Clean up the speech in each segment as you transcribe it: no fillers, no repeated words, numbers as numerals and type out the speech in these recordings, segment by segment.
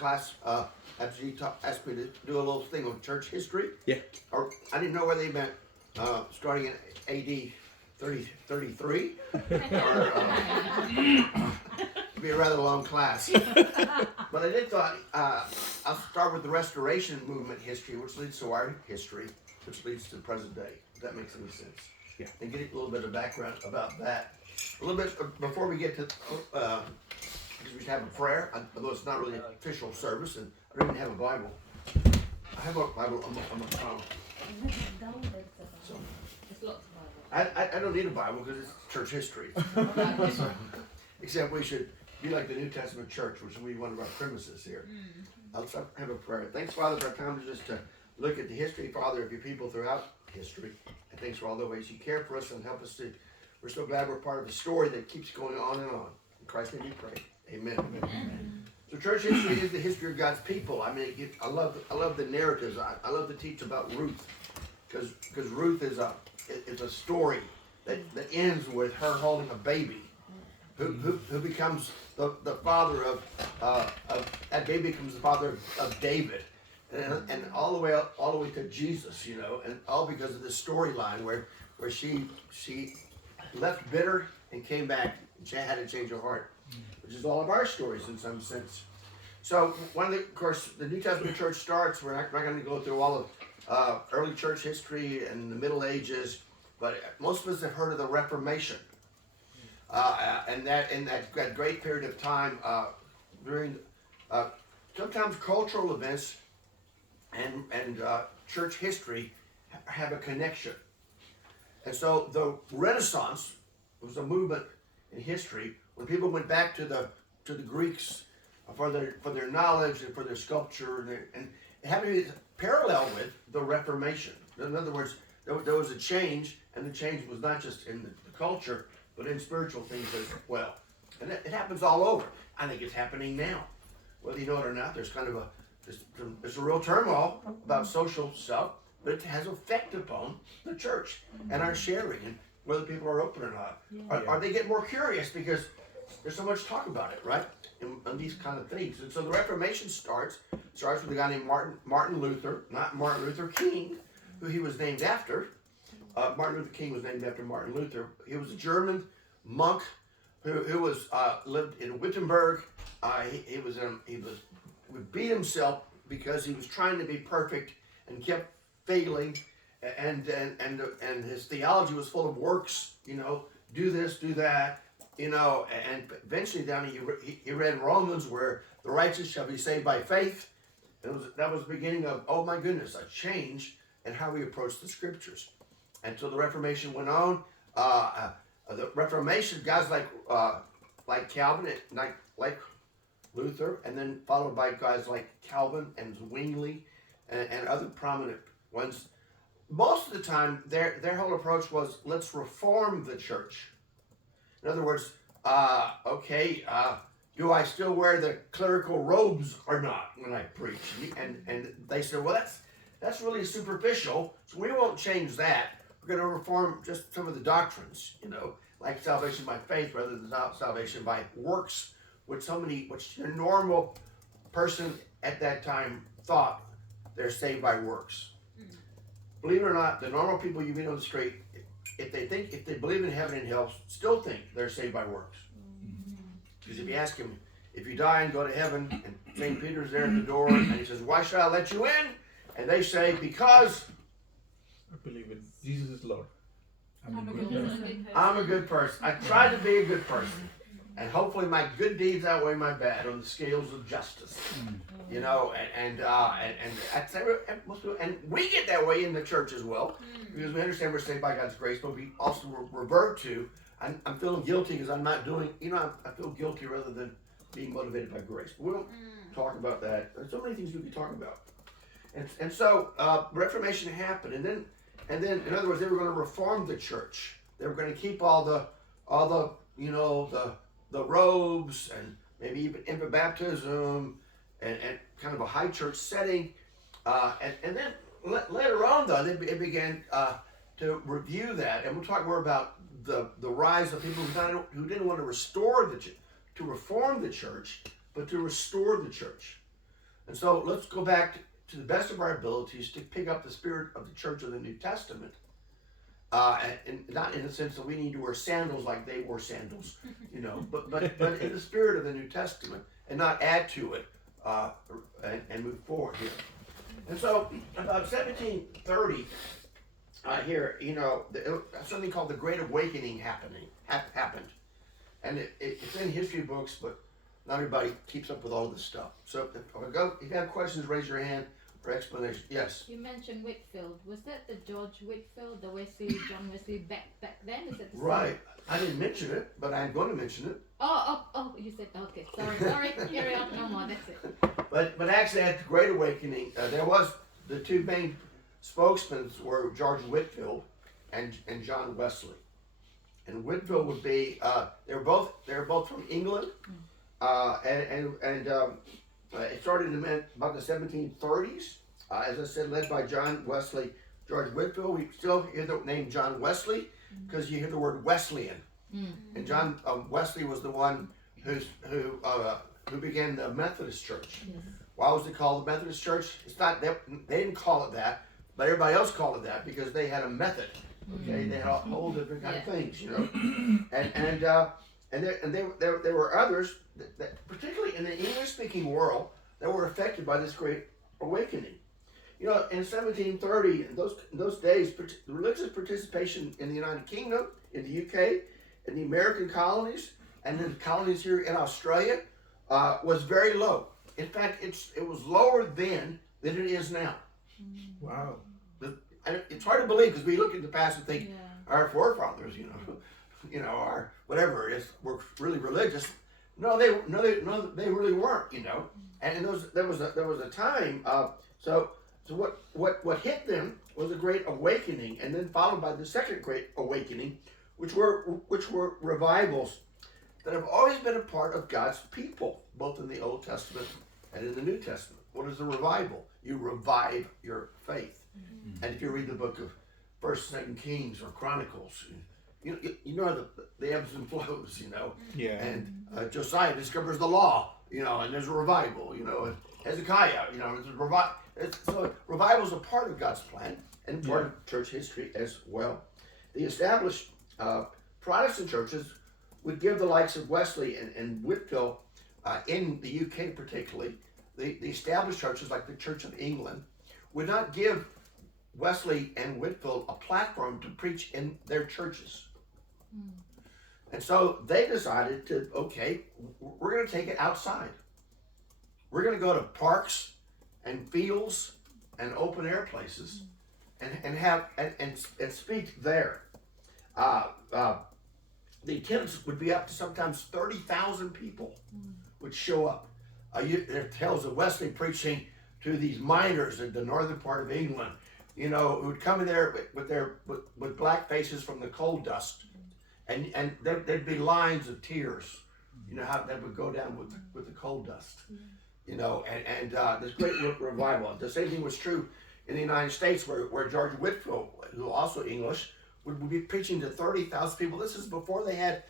class after you asked me to do a little thing on church history. Yeah. Or I didn't know whether they meant starting in AD 33 or it'd be a rather long class. But I did thought I'll start with the Restoration Movement history, which leads to our history, which leads to the present day. If that makes any sense. Yeah. And get a little bit of background about that. A little bit before we get to, because we have a prayer, although it's not really an official service, and I don't even have a Bible. I have a Bible on my phone. So, I don't need a Bible because it's church history. Except we should be like the New Testament church, which will be one of our premises here. I'll have a prayer. Thanks, Father, for our time just to look at the history, Father, of your people throughout history. And thanks for all the ways you care for us and help us to. We're so glad we're part of a story that keeps going on and on. In Christ's name we pray. Amen. Amen. So church history is the history of God's people. I mean, I love the narratives. I love to teach about Ruth, because Ruth is a story that ends with her holding a baby, who becomes the father of that baby becomes the father of David, and all the way to Jesus, you know, and all because of this storyline where she left bitter and came back and she had to change her heart, which is all of our stories in some sense. So of course, the New Testament church starts. We're not going to go through all of early church history and the Middle Ages, but most of us have heard of the Reformation, and that in that great period of time during sometimes cultural events and church history have a connection. And so the Renaissance was a movement in history when people went back to the Greeks for their knowledge and for their sculpture, and having it parallel with the Reformation. In other words, there was a change, and the change was not just in the culture, but in spiritual things as well. And it happens all over. I think it's happening now. Whether you know it or not, there's a real turmoil about social stuff, but it has effect upon the church and our sharing and whether people are open or not. Yeah. Are they get more curious because there's so much talk about it, right? And these kind of things. And so the Reformation starts with a guy named Martin Luther, not Martin Luther King, who he was named after. Martin Luther King was named after Martin Luther. He was a German monk who was lived in Wittenberg. He would beat himself because he was trying to be perfect and kept failing, and his theology was full of works. You know, do this, do that. You know, and eventually he read Romans where the righteous shall be saved by faith. And that was the beginning of, oh my goodness, a change in how we approach the scriptures. And so the Reformation went on. The Reformation, guys like Calvin, like Luther, and then followed by guys like Calvin and Zwingli and other prominent ones. Most of the time, their whole approach was, let's reform the church. In other words, do I still wear the clerical robes or not when I preach? And they said, well, that's really superficial, so we won't change that. We're going to reform just some of the doctrines, you know, like salvation by faith rather than salvation by works, which the normal person at that time thought they're saved by works. Believe it or not, the normal people you meet on the street, if they believe in heaven and hell, still think they're saved by works. Because if you ask them, if you die and go to heaven, and St. Peter's there at the door, and he says, why should I let you in? And they say, because I believe in Jesus is Lord. I'm a good person. I'm a good person. I try to be a good person. And hopefully my good deeds outweigh my bad on the scales of justice. You know, and we get that way in the church as well, because we understand we're saved by God's grace, but we also revert to, I'm feeling guilty because I'm not doing, you know, I feel guilty rather than being motivated by grace. But we don't talk about that. There's so many things we could talk about. And so Reformation happened, and then in other words, they were going to reform the church. They were going to keep all the you know, the robes and maybe even infant baptism and kind of a high church setting. And then later on, though, it began to review that, and we'll talk more about the rise of people who didn't want to reform the church, but to restore the church. And so let's go back to the best of our abilities to pick up the spirit of the church of the New Testament. And not in the sense that we need to wear sandals like they wore sandals, you know, but in the spirit of the New Testament, and not add to it and move forward here. And so about 1730 here, you know, something called the Great Awakening happened. And it's in history books, but not everybody keeps up with all of this stuff. So if you have questions, raise your hand for explanation. Yes? You mentioned Whitfield. Was that the George Whitfield, the John Wesley back then? Is that the same? Right. I didn't mention it, but I'm going to mention it. Oh, you said, okay. Sorry. Carry on. No more, that's it. But actually at the Great Awakening, there was the two main spokesmen were George Whitfield and John Wesley. And Whitfield would be they were both from England, and it started in about the 1730s. As I said, led by John Wesley, George Whitfield. We still hear the name John Wesley because you hear the word Wesleyan, and John Wesley was the one who began the Methodist Church. Yes. Why was it called the Methodist Church? It's not they didn't call it that, but everybody else called it that because they had a method. Okay, they had a whole different kind of things, you know, and there were others that particularly in the English-speaking world that were affected by this Great Awakening. You know, in 1730, in those days, religious participation in the United Kingdom, in the UK, in the American colonies, and in the colonies here in Australia, was very low. In fact, it was lower then than it is now. Wow. It's hard to believe because we look in the past and think our forefathers, you know, our whatever it is, were really religious. No, they really weren't, you know. And there was a time. So what hit them was a Great Awakening, and then followed by the Second Great Awakening, which were revivals that have always been a part of God's people, both in the Old Testament and in the New Testament. What is a revival? You revive your faith. And if you read the book of First, Second Kings or Chronicles, you know the ebbs and flows, you know. Yeah. And Josiah discovers the law, you know, and there's a revival, you know. And Hezekiah, you know, so revival is a part of God's plan and part of church history as well. The established Protestant churches would give the likes of Wesley and Whitfield in the UK particularly, the established churches like the Church of England would not give Wesley and Whitfield a platform to preach in their churches. And so they decided we're going to take it outside. We're going to go to parks and fields and open air places and speak there. The attendance would be up to sometimes 30,000 people would show up. There are tales of Wesley preaching to these miners in the northern part of England, you know, who would come in there with black faces from the coal dust, and there'd be lines of tears, you know, how that would go down with the coal dust, you know, and this great revival. The same thing was true in the United States, where George Whitfield, who also English, would be preaching to 30,000 people. This is before they had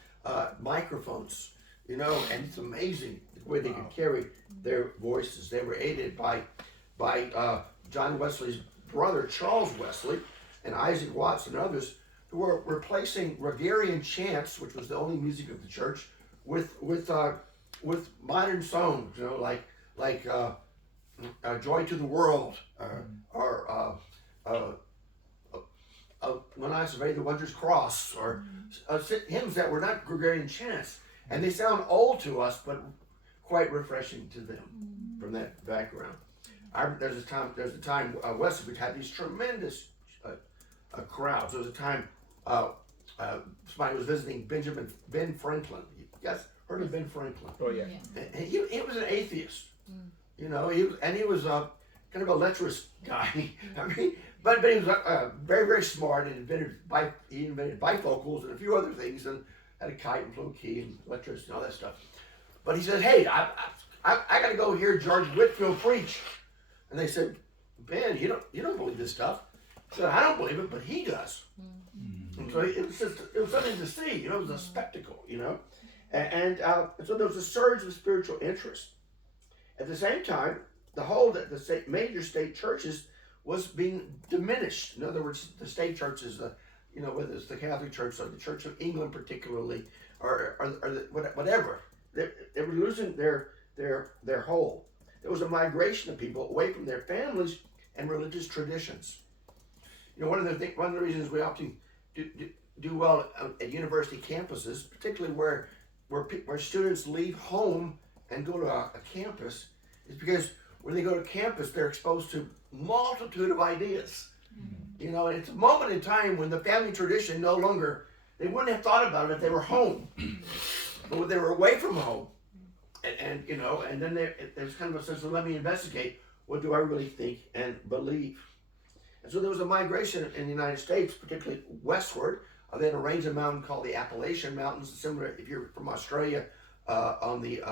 microphones, you know, and it's amazing the way they could carry their voices. They were aided by John Wesley's brother Charles Wesley and Isaac Watts and others, who were replacing Gregorian chants, which was the only music of the church, with modern songs, you know, like "Joy to the World" or "When I Survey the Wondrous Cross," or hymns that were not Gregorian chants, and they sound old to us, but quite refreshing to them from that background. There's a time Wesley had these tremendous crowds. There was a time somebody was visiting Ben Franklin. You guys heard of Ben Franklin? Oh yeah. And he was an atheist. You know, he was kind of a lecherous guy. I mean, but he was very, very smart and he invented bifocals and a few other things, and had a kite and flew a key and electricity and all that stuff. But he said, "Hey, I got to go hear George Whitfield preach." And they said, "Ben, you don't believe this stuff." He said, "I don't believe it, but he does." And so it was something to see. You know, it was a spectacle. You know, and so there was a surge of spiritual interest. At the same time, major state churches was being diminished. In other words, the state churches, whether it's the Catholic Church or the Church of England particularly, or whatever, they were losing their hold. There was a migration of people away from their families and religious traditions. One of the reasons we often do well at university campuses, particularly where students leave home and go to a campus, is because when they go to campus, they're exposed to multitude of ideas. And it's a moment in time when the family tradition no longer, they wouldn't have thought about it if they were home, but when they were away from home, and then there's kind of a sense of, let me investigate, what do I really think and believe? And so there was a migration in the United States, particularly westward. They had a range of mountains called the Appalachian Mountains, similar if you're from Australia, on the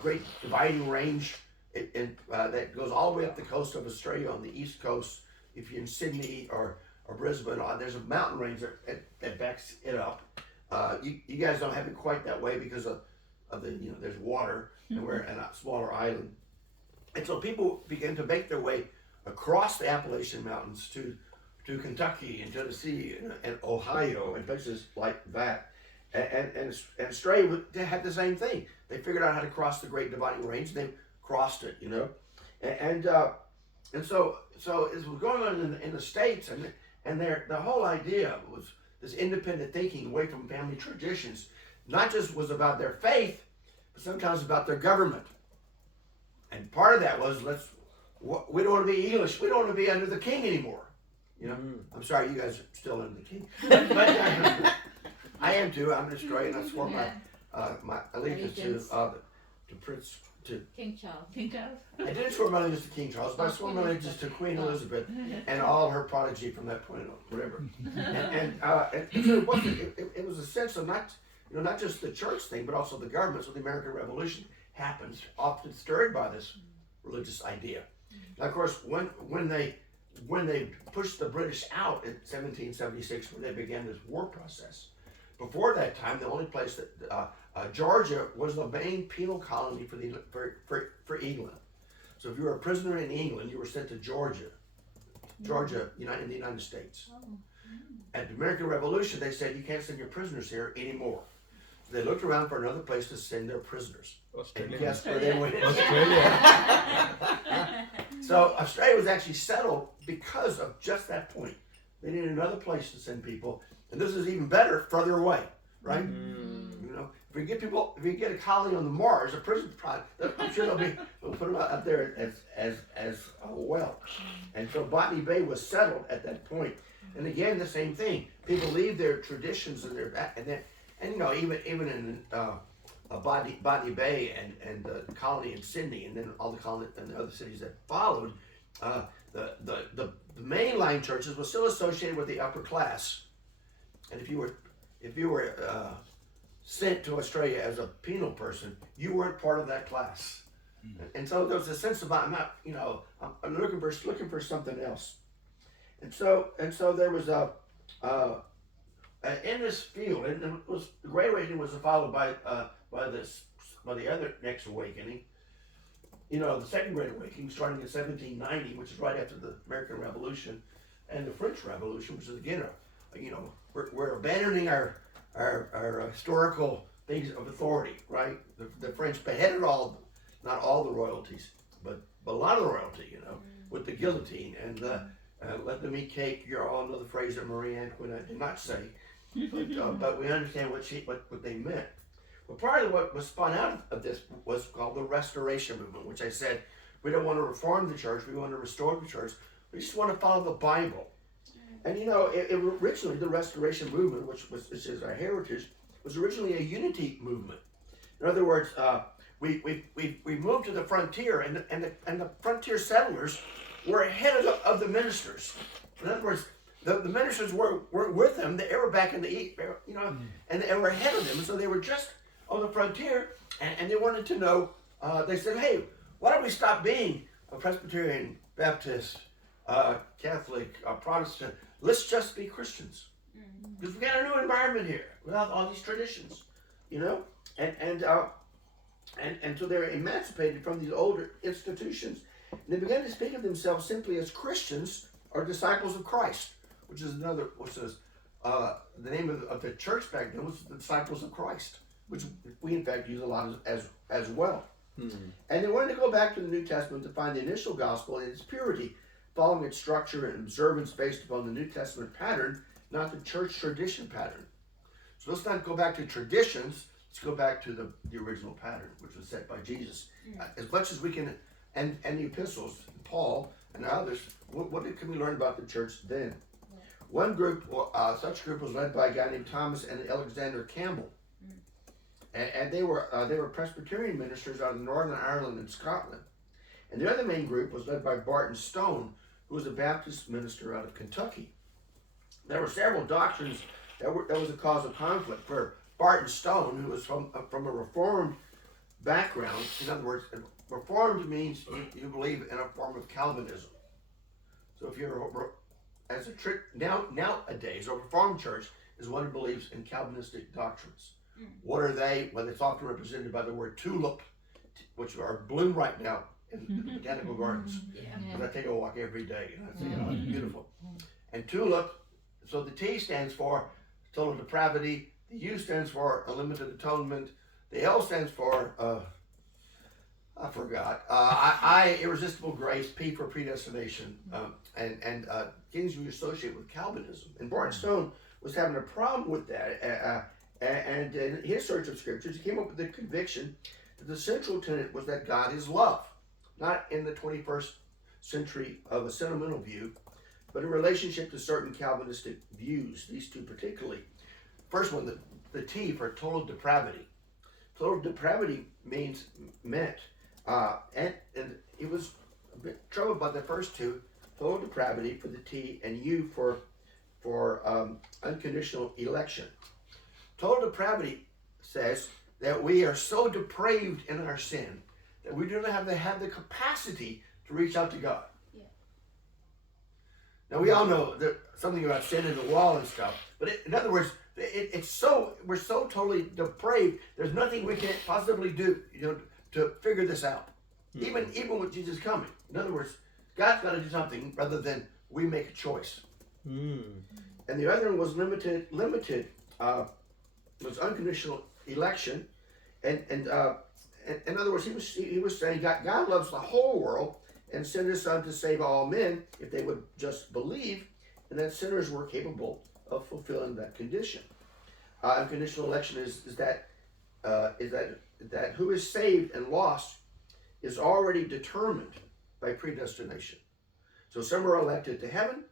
Great Dividing Range, that goes all the way up the coast of Australia on the east coast. If you're in Sydney or Brisbane, there's a mountain range that backs it up. You guys don't have it quite that way because of the, there's water and we're in a smaller island. And so people began to make their way across the Appalachian Mountains to Kentucky and Tennessee and Ohio and places like that. And Australia had the same thing. They figured out how to cross the Great Dividing Range, and they crossed it, And so it was going on in the States, and the whole idea was this independent thinking away from family traditions. Not just was about their faith, but sometimes about their government. And part of that was, we don't want to be English. We don't want to be under the king anymore. I'm sorry, you guys are still under the king. But I am too. I'm an Australian. I swore my allegiance to Prince, to King Charles. King Charles. I didn't swear my allegiance to King Charles, but I swore my allegiance to Queen Elizabeth and all her prodigy from that point on, whatever. And so it was a sense of not just the church thing, but also the government. So the American Revolution happens, often stirred by this religious idea. Now, of course, when they pushed the British out in 1776, when they began this war process, before that time, the only place that Georgia was the main penal colony for England. So if you were a prisoner in England, you were sent to Georgia, in the United States. At the American Revolution, they said you can't send your prisoners here anymore. So they looked around for another place to send their prisoners. Australia. And guess where they went? Australia. So Australia was actually settled because of just that point. They needed another place to send people, and this is even better further away, right? If we get a colony on the Mars, a prison product, I'm sure they'll put them out there as well. And so Botany Bay was settled at that point. And again, the same thing. People leave their traditions and even in Botany Bay and the colony in Sydney, and then all the colony and the other cities that followed, the mainline churches were still associated with the upper class. And if you were sent to Australia as a penal person, you weren't part of that class. And so there was a sense of I'm looking for something else. And so there was in this field, and it was the Great Awakening was followed by the other next awakening. The Second Great Awakening, starting in 1790, which is right after the American Revolution, and the French Revolution, which is again, we're abandoning our historical things of authority, right? The French beheaded not all the royalties, but a lot of the royalty, with the guillotine and let them eat cake. You all know the phrase that Marie Antoinette did not say, but we understand what they meant. Well, part of what was spun out of this was called the Restoration Movement, which I said, we don't want to reform the church, we want to restore the church, we just want to follow the Bible. And originally the Restoration Movement, which is our heritage, was originally a unity movement. In other words, we moved to the frontier, and the frontier settlers were ahead of the ministers. In other words, the ministers weren't with them; they were back in the east, and they were ahead of them. And so they were just on the frontier, and they wanted to know. They said, "Hey, why don't we stop being a Presbyterian, Baptist, Catholic, Protestant? Let's just be Christians, because we got a new environment here without all these traditions, And And so they're emancipated from these older institutions. And they began to speak of themselves simply as Christians or disciples of Christ, which is the name of the church back then was the disciples of Christ, which we in fact use a lot as well. And they wanted to go back to the New Testament to find the initial gospel in its purity, following its structure and observance based upon the New Testament pattern, not the church tradition pattern. So let's not go back to traditions. Let's go back to the original pattern, which was set by Jesus. As much as we can, and the epistles, Paul and others, what can we learn about the church then? One group, such group was led by a guy named Thomas and Alexander Campbell. And they were Presbyterian ministers out of Northern Ireland and Scotland. And the other main group was led by Barton Stone, who was a Baptist minister out of Kentucky. There were several doctrines that was a cause of conflict. For Barton Stone, who was from a Reformed background, in other words, Reformed means you believe in a form of Calvinism. So if you're nowadays, a Reformed church is one who believes in Calvinistic doctrines. What are they? Well, it's often represented by the word tulip, which are bloom right now in the botanical gardens. Because I take a walk every day, and I say, oh, it's beautiful. And tulip, so the T stands for total depravity, the U stands for unlimited atonement, the L stands for, I forgot, I, irresistible grace, P for predestination, and things we associate with Calvinism. And Barton Stone was having a problem with that. And in his search of scriptures, he came up with the conviction that the central tenet was that God is love, not in the 21st century of a sentimental view, but in relationship to certain Calvinistic views, these two particularly. First one, the T for total depravity. Total depravity meant, and he was a bit troubled by the first two, total depravity for the T, and U for unconditional election. Total depravity says that we are so depraved in our sin that we do not have the capacity to reach out to God. Yeah. Now we all know that something about sin in the wall and stuff, but in other words, we're so totally depraved. There's nothing we can possibly do, to figure this out. Even with Jesus coming. In other words, God's got to do something rather than we make a choice. And the other one was limited. Was unconditional election, and in other words, he was saying God loves the whole world and sent His Son to save all men if they would just believe, and that sinners were capable of fulfilling that condition. Unconditional election is that who is saved and lost is already determined by predestination. So some are elected to heaven,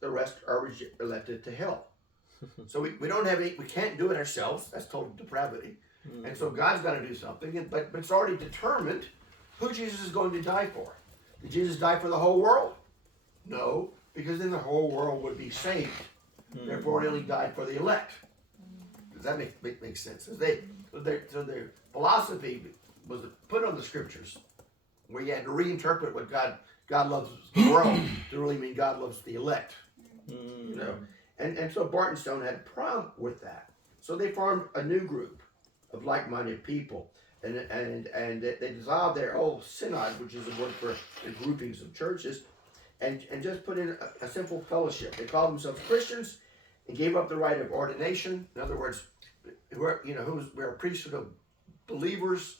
the rest are elected to hell. So we don't have we can't do it ourselves. That's total depravity. And so God's got to do something, but it's already determined who Jesus is going to die for. Did Jesus die for the whole world? No, because then the whole world would be saved. Therefore, He only died for the elect. Does that make sense? So their philosophy was put on the scriptures, where you had to reinterpret what God loves the world to really mean God loves the elect. And so Barton Stone had a problem with that. So they formed a new group of like-minded people. And they dissolved their old synod, which is a word for the groupings of churches, and just put in a simple fellowship. They called themselves Christians and gave up the right of ordination. In other words, we're a priesthood of believers,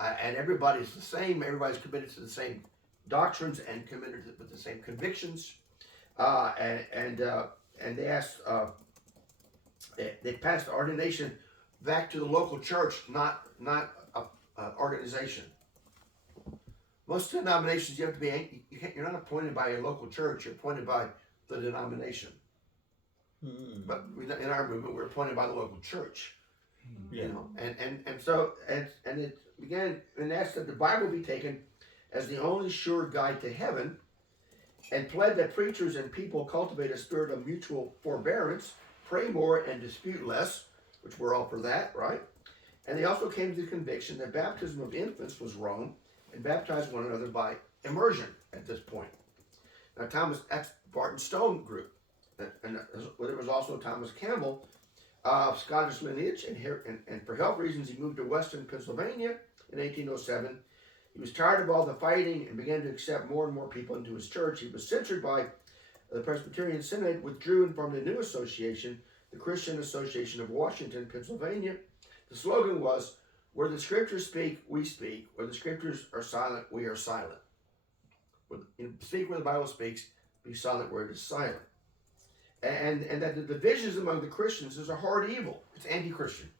and everybody's the same. Everybody's committed to the same doctrines and committed with the same convictions. And they asked, they passed the ordination back to the local church, not organization. Most denominations, you're not appointed by a local church. You're appointed by the denomination. But in our movement, we're appointed by the local church. And so it began and asked that the Bible be taken as the only sure guide to heaven, and pled that preachers and people cultivate a spirit of mutual forbearance, pray more and dispute less, which we're all for that, right? And they also came to the conviction that baptism of infants was wrong and baptized one another by immersion at this point. Now that's Barton Stone group. And there was also Thomas Campbell of Scottish lineage, and for health reasons he moved to Western Pennsylvania, in 1807. He was tired of all the fighting and began to accept more and more people into his church. He was censured by the Presbyterian Synod, withdrew and formed a new association, the Christian Association of Washington, Pennsylvania. The slogan was, "Where the scriptures speak, we speak. Where the scriptures are silent, we are silent." Speak where the Bible speaks, be silent where it is silent. And that the divisions among the Christians is a hard evil. It's anti-Christian.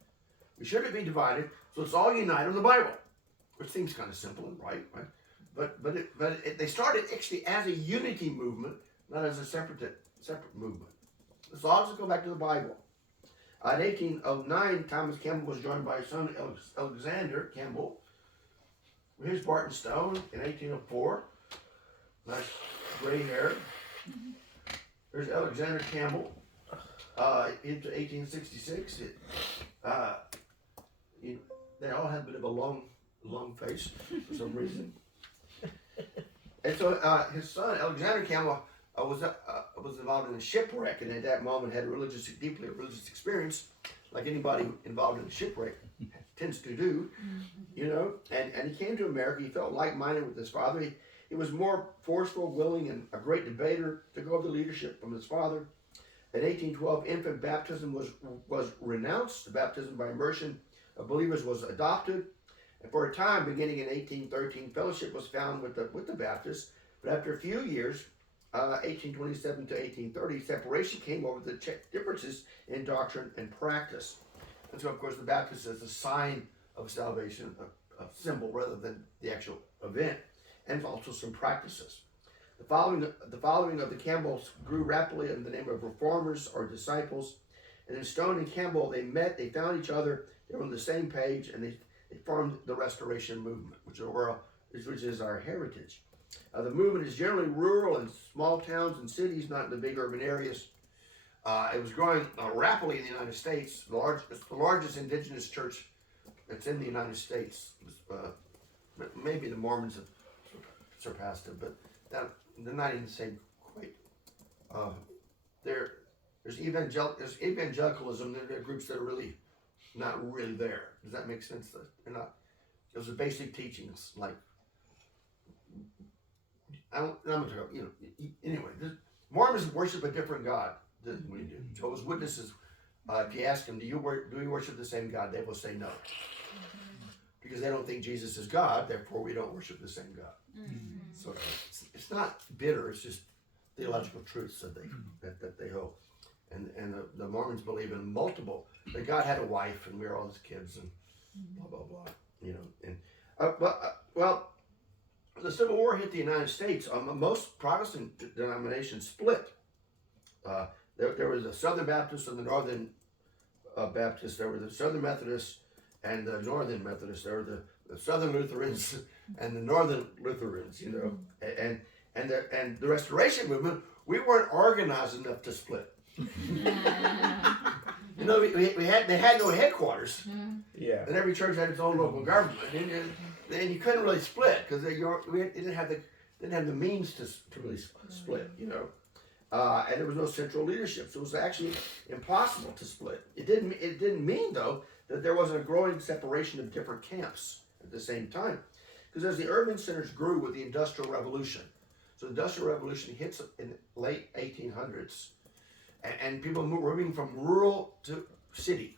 We shouldn't be divided, so let's all unite on the Bible. Which seems kind of simple and right? But they started actually as a unity movement, not as a separate movement. So I'll just go back to the Bible. In 1809, Thomas Campbell was joined by his son Alexander Campbell. Here's Barton Stone in 1804. Nice gray hair. There's Alexander Campbell into 1866. They all had a bit of a long face for some reason. And so his son Alexander Campbell was involved in a shipwreck, and at that moment had a deeply religious experience, like anybody involved in a shipwreck tends to do, And he came to America. He felt like-minded with his father. He was more forceful, willing, and a great debater, took over the leadership from his father. In 1812, infant baptism was renounced. The baptism by immersion of believers was adopted. And for a time, beginning in 1813, fellowship was found with the Baptists. But after a few years, 1827 to 1830, separation came over the differences in doctrine and practice. And so, of course, the Baptist is a sign of salvation, a symbol rather than the actual event, and also some practices. The following of the Campbells grew rapidly in the name of reformers or disciples. And in Stone and Campbell, they met, they found each other, they were on the same page, and they formed the Restoration Movement, which is our heritage. The movement is generally rural and small towns and cities, not in the big urban areas. It was growing rapidly in the United States. It's the largest indigenous church that's in the United States. Maybe the Mormons have surpassed it, but they're not even the same quite. There's evangelicalism. There are groups that are really not really there. Does that make sense? They're not. Those are basic teachings like. I'm going to talk. Anyway, Mormons worship a different God than we do. Jehovah's Witnesses, if you ask them, do you worship the same God? They will say no, because they don't think Jesus is God. Therefore, we don't worship the same God. Mm-hmm. So it's not bitter. It's just theological truths that they hold. And the Mormons believe in multiple. That God had a wife, and we were all his kids, and blah blah blah. Well, the Civil War hit the United States. Most Protestant denominations split. There was the Southern Baptists and the Northern Baptists. There were the Southern Methodists and the Northern Methodists. There were the Southern Lutherans and the Northern Lutherans. And the Restoration Movement. We weren't organized enough to split. They had no headquarters. Yeah. And every church had its own local government, and you couldn't really split because they didn't have the means to really split. And there was no central leadership, so it was actually impossible to split. It didn't mean though that there wasn't a growing separation of different camps at the same time, because as the urban centers grew with the Industrial Revolution, so the Industrial Revolution hits in the late 1800s. And people were moving from rural to city,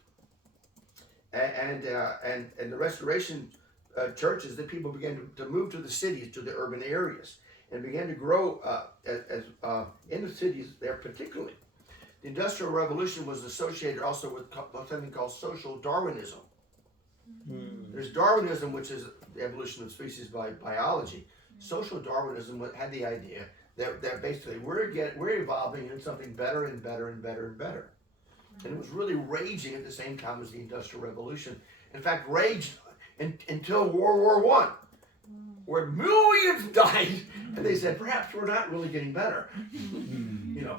and the Restoration churches, that people began to move to the cities, to the urban areas, and began to grow in the cities there particularly. The Industrial Revolution was associated also with something called social Darwinism. Mm. There's Darwinism, which is the evolution of species by biology. Social Darwinism had the idea that basically we're evolving into something better and better and better and better. And it was really raging at the same time as the Industrial Revolution. In fact, raged until World War I, where millions died, and they said, perhaps we're not really getting better.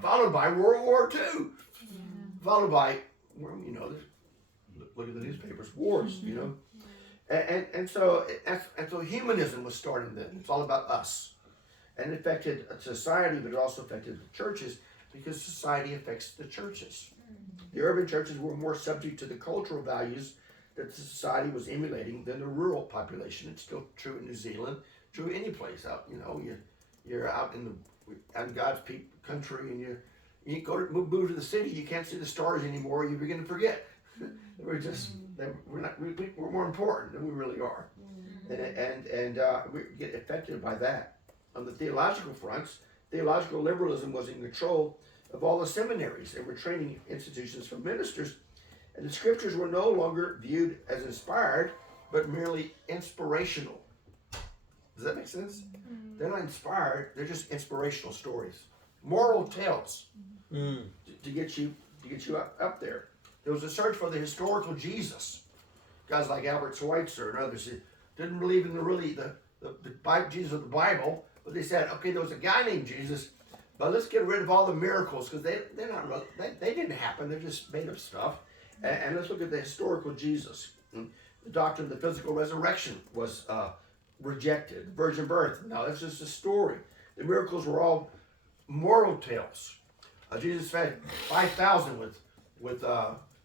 Followed by World War II, followed by, look at the newspapers, wars, And so humanism was starting then. It's all about us. And it affected society, but it also affected the churches, because society affects the churches. The urban churches were more subject to the cultural values that the society was emulating than the rural population. It's still true in New Zealand, true any place out. You're out in God's country, and you go to move to the city, you can't see the stars anymore. You begin to forget. We're more important than we really are, and we get affected by that. On the theological fronts, theological liberalism was in control of all the seminaries and were training institutions for ministers, and the scriptures were no longer viewed as inspired, but merely inspirational. Does that make sense? They're not inspired; they're just inspirational stories, moral tales to get you up there. There was a search for the historical Jesus. Guys like Albert Schweitzer and others didn't believe in the Jesus of the Bible, but they said, okay, there was a guy named Jesus, but let's get rid of all the miracles because they're not real. They didn't happen. They're just made up stuff. And let's look at the historical Jesus. The doctrine of the physical resurrection was rejected. The virgin birth, no, that's just a story. The miracles were all moral tales. Jesus fed 5,000 with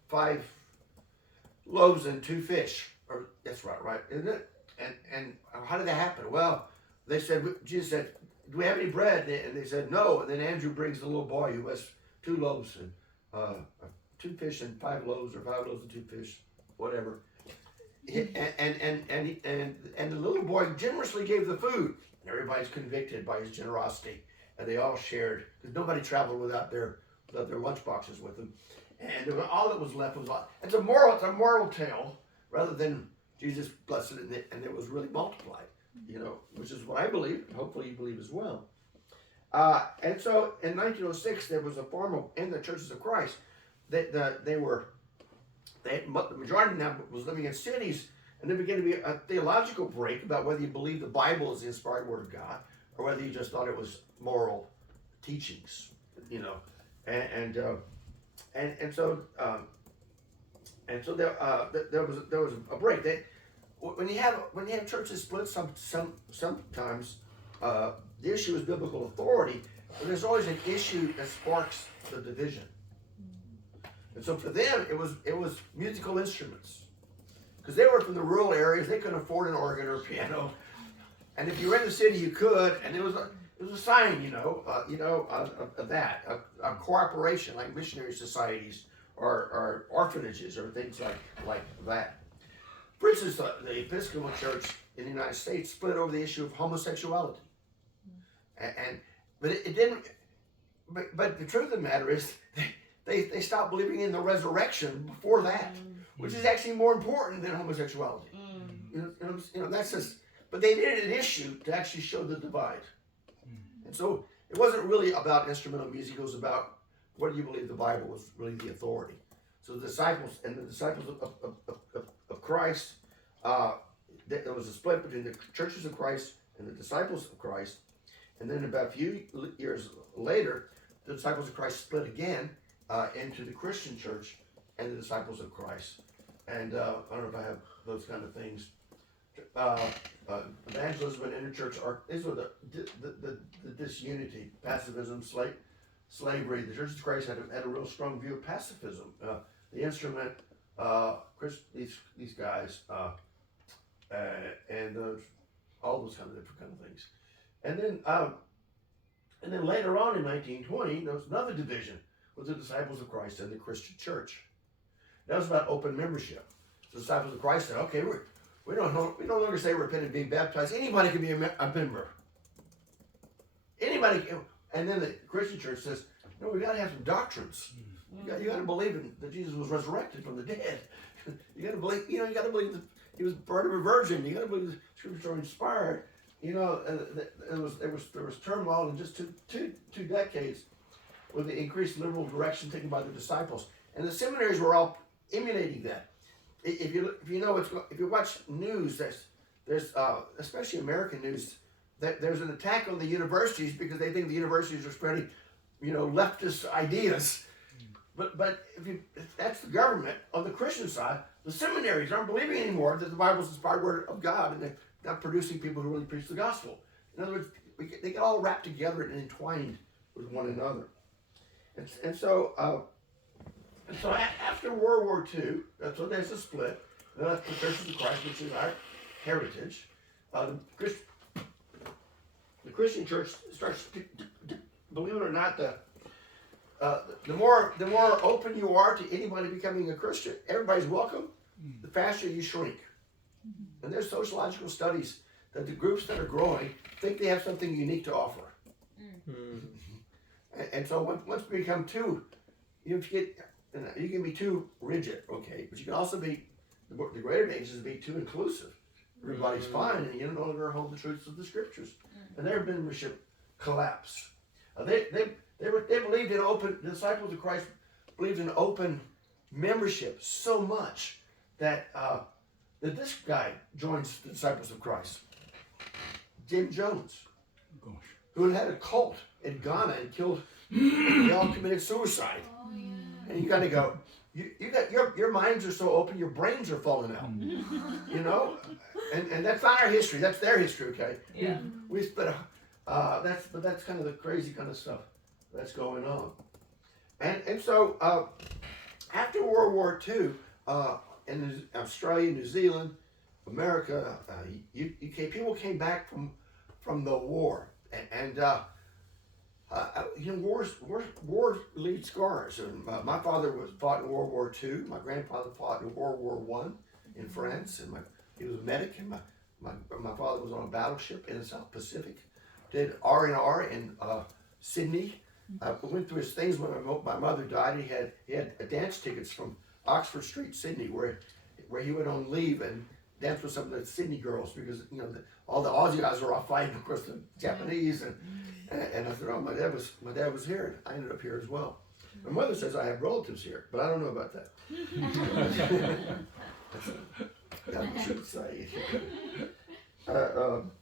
5 loaves and 2 fish. Or that's right, isn't it? And how did that happen? Well, Jesus said, do we have any bread? And they said, no. And then Andrew brings the little boy who has 2 loaves and 2 fish and 5 loaves, or 5 loaves and 2 fish, whatever. And the little boy generously gave the food. And everybody's convicted by his generosity. And they all shared, because nobody traveled without their lunch boxes with them. And all that was left was, it's a moral tale, rather than Jesus blessed it and it was really multiplied, which is what I believe, and hopefully you believe as well. And so in 1906, there was a formal, in the Churches of Christ, the majority now was living in cities, and there began to be a theological break about whether you believe the Bible is the inspired word of God, or whether you just thought it was moral teachings, and so there was a break. When you have churches split, sometimes the issue is biblical authority, but there's always an issue that sparks the division. And so for them, it was musical instruments, because they were from the rural areas. They couldn't afford an organ or a piano, and if you were in the city, you could. And it was a sign, of that, a cooperation, like missionary societies or orphanages or things like that. For instance, the Episcopal Church in the United States split over the issue of homosexuality, but it didn't. But the truth of the matter is, they stopped believing in the resurrection before that, which is actually more important than homosexuality. That's just. But they needed an issue to actually show the divide. And so it wasn't really about instrumental music. It was about whether you believe the Bible was really the authority. So the disciples of Christ, there was a split between the Churches of Christ and the disciples of Christ. And then about a few years later, the disciples of Christ split again into the Christian church and the disciples of Christ. And I don't know if I have those kind of things. Evangelism and interchurch these are the disunity, pacifism, slavery. The Church of Christ had a real strong view of pacifism. The instrument, these guys, and all those kind of different kind of things. And then later on in 1920, there was another division with the disciples of Christ and the Christian church. That was about open membership. The disciples of Christ said, okay, we no longer say repent and be baptized. Anybody can be a member. Anybody can. And then the Christian church says, no, we got to have some doctrines. You got to believe that Jesus was resurrected from the dead. You got to believe. You got to believe that he was born of a virgin. You got to believe the scriptures are inspired. There was turmoil in just two decades with the increased liberal direction taken by the disciples, and the seminaries were all emulating that. If you watch news, there's especially American news, there's an attack on the universities because they think the universities are spreading, leftist ideas. But if that's the government, on the Christian side, the seminaries aren't believing anymore that the Bible's the inspired word of God, and they're not producing people who really preach the gospel. In other words, they get all wrapped together and entwined with one another. And so after World War II, so there's a split. the Church of Christ, which is our heritage. The Christian church starts, believe it or not, the more open you are to anybody becoming a Christian, everybody's welcome, the faster you shrink. And there's sociological studies that the groups that are growing think they have something unique to offer. And so once we become too, you can be too rigid, okay, but you can also be, the greater danger is to be too inclusive. Everybody's fine, and you no longer hold the truths of the scriptures. And their membership collapsed. They believed in open. The disciples of Christ believed in open membership so much that that this guy joins the disciples of Christ, Jim Jones, who had a cult in Ghana and killed. They all committed suicide. Oh, yeah. And you gotta go. You got your minds are so open, your brains are falling out. You know, and that's not our history. That's their history. Okay. Yeah. We split. That's kind of the crazy kind of stuff that's going on. And so after World War II, in Australia, New Zealand, America, UK, people came back from the war, and war leaves scars. And my father fought in World War II. My grandfather fought in World War I in France, and he was a medic. And my father was on a battleship in the South Pacific. Did R&R in Sydney. Went through his things when my mother died. He had dance tickets from Oxford Street, Sydney, where he went on leave and danced with some of the Sydney girls because all the Aussie guys were off fighting, of course, the Japanese and I said, oh, my dad was here, and I ended up here as well. My mother says I have relatives here, but I don't know about that. I should say.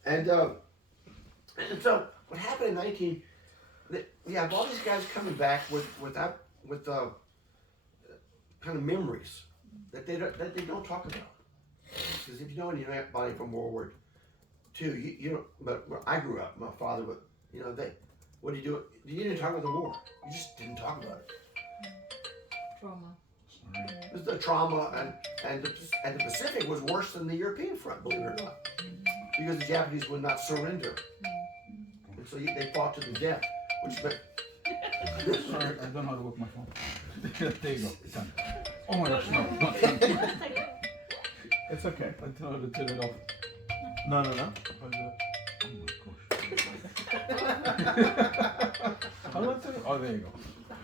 And so what happened in you have all these guys coming back with kind of memories that they don't talk about. Because if you know anybody from World War II, you know. But where I grew up, my father would, what do you do? You didn't talk about the war. You just didn't talk about it. Trauma. It was the trauma, and the Pacific was worse than the European front, believe it or not, because the Japanese would not surrender, and so they fought to the death. Sorry, I don't know how to work my phone. There you go. Done. Oh my gosh, no. It's okay. I don't know how to turn it off. No. I'll do it. Oh my gosh. How do I turn it? Oh, there you go.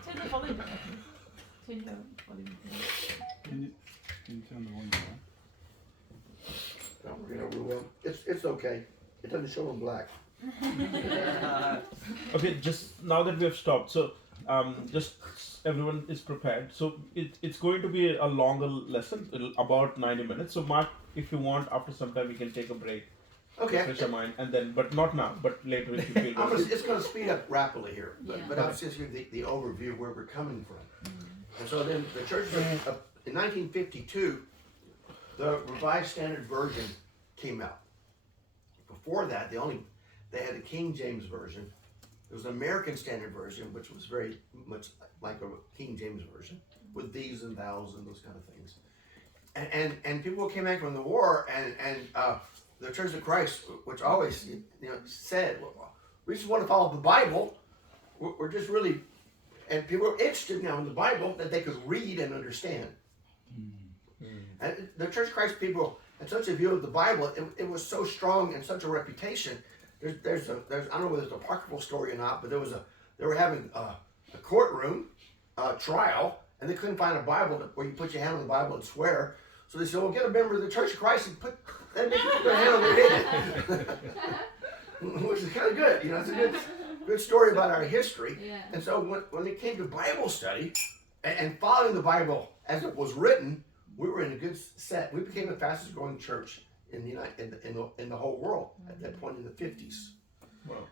Turn the volume down. Turn your volume down. Can you turn the volume down? Don't worry over well. It's okay. It doesn't show in black. Okay, just now that we have stopped, so just everyone is prepared. So it's going to be a longer lesson, about 90 minutes. So Mark, if you want, after some time we can take a break. Okay. Refresh your mind, and then, but not now, but later if you feel better. It's going to speed up rapidly here, Yeah. but I'll just give the overview of where we're coming from. And so then the church in 1952, the Revised Standard Version came out. Before that, they had the King James Version. There was an American Standard Version, which was very much like a King James Version, with these and thous and those kind of things. And people came back from the war, and the Church of Christ, which always said, well, we just want to follow the Bible. We're just really, and people are interested now in the Bible that they could read and understand. And the Church of Christ people had such a view of the Bible. It was so strong and such a reputation. There's I don't know whether it's an apocryphal story or not, but they were having a courtroom trial, and they couldn't find a Bible where you put your hand on the Bible and swear. So they said, well, get a member of the Church of Christ and put their hand on their head. Which is kind of good. It's a good story about our history. Yeah. And so when it came to Bible study and following the Bible as it was written, we were in a good set. We became the fastest growing church in the whole world at that point in the 50s. Wow.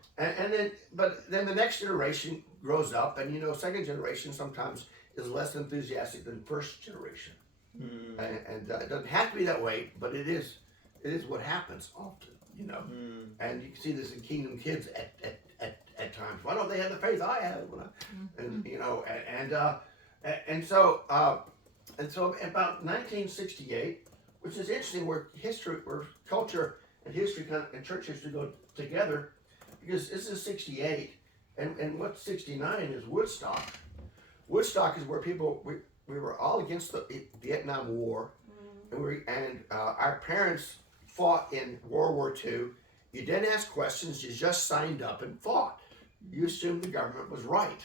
But then the next generation grows up, and second generation sometimes is less enthusiastic than first generation. And it doesn't have to be that way, but it is what happens often, And you can see this in Kingdom Kids at times. Why don't they have the faith I have? And so about 1968, which is interesting where culture and history and church history go together, because this is 68, and what's 69 is Woodstock. Woodstock is where we were all against the Vietnam War, and our parents fought in World War II. You didn't ask questions, you just signed up and fought. You assumed the government was right.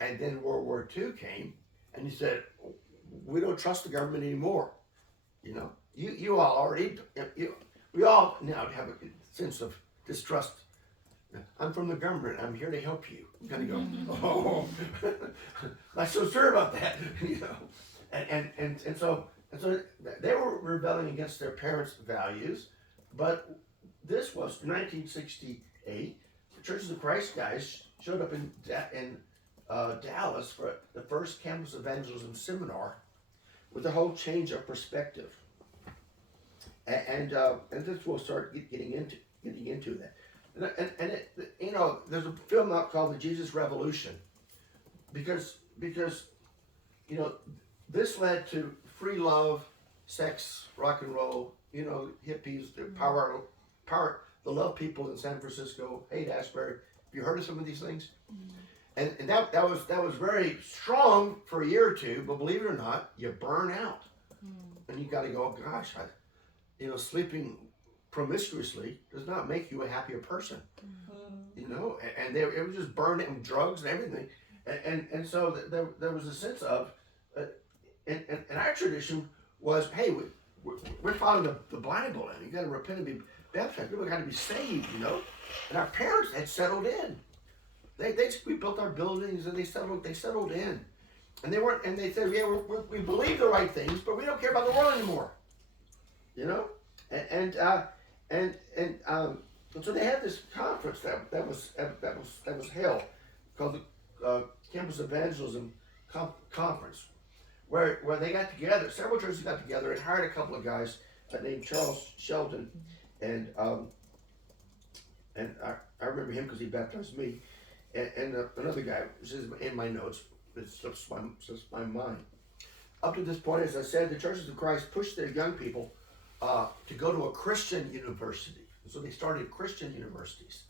And then World War II came, and you said, we don't trust the government anymore. You know, you all already, we all now have a sense of distrust. I'm from the government, I'm here to help you. You kind of go, oh, not so sure about that, you know. And so they were rebelling against their parents' values, but this was 1968. The Churches of Christ guys showed up in Dallas for the first campus evangelism seminar with a whole change of perspective, and this will start getting into that. And it, you know, there's a film out called The Jesus Revolution, because you know, this led to free love, sex, rock and roll, you know, hippies, the power, the love people in San Francisco, Haight-Ashbury. Have you heard of some of these things? And that was very strong for a year or two, but believe it or not, you burn out, and you got to go, gosh, you know, sleeping promiscuously does not make you a happier person, you know. And it was just burning and drugs and everything, and so there was a sense of, and our tradition was, hey, we're following the Bible, and you got to repent and be baptized. People got to be saved, you know. And our parents had settled in. We built our buildings, and they settled in, and they said, yeah, we believe the right things, but we don't care about the world anymore, you know. And so they had this conference that was held, called the Campus Evangelism Conference, where they got together. Several churches got together and hired a couple of guys named Charles Sheldon, and I remember him because he baptized me, and another guy, which is in my notes, it slips my mind. Up to this point, as I said, the Churches of Christ pushed their young people to go to a Christian university. So they started Christian universities.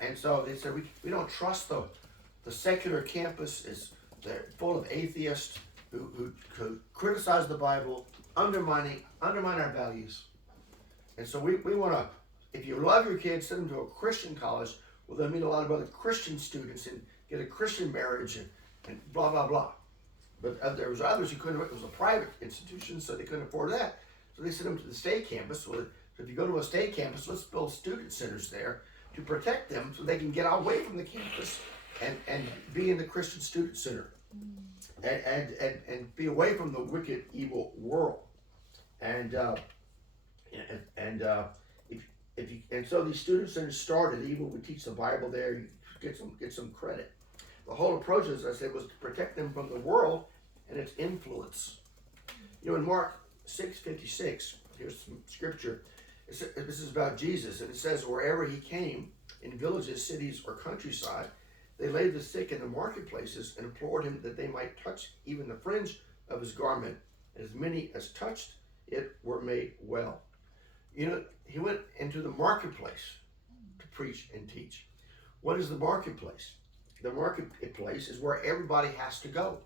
And so they said, we don't trust the secular campus. They're full of atheists who criticize the Bible, undermine our values. And so we want to, if you love your kids, send them to a Christian college where they'll meet a lot of other Christian students and get a Christian marriage and blah, blah, blah. But there was others who couldn't, it was a private institution, so they couldn't afford that. So they sent them to the state campus. So if you go to a state campus, let's build student centers there to protect them so they can get away from the campus and be in the Christian student center and be away from the wicked, evil world. And so these student centers started. Even we teach the Bible there, you get some credit. The whole approach, as I said, was to protect them from the world and its influence. You know, in Mark 6:56, here's some scripture. This is about Jesus, and it says, wherever he came, in villages, cities, or countryside, they laid the sick in the marketplaces and implored him that they might touch even the fringe of his garment, and as many as touched it were made well. You know, he went into the marketplace to preach and teach. What is the marketplace? The marketplace is where everybody has to go.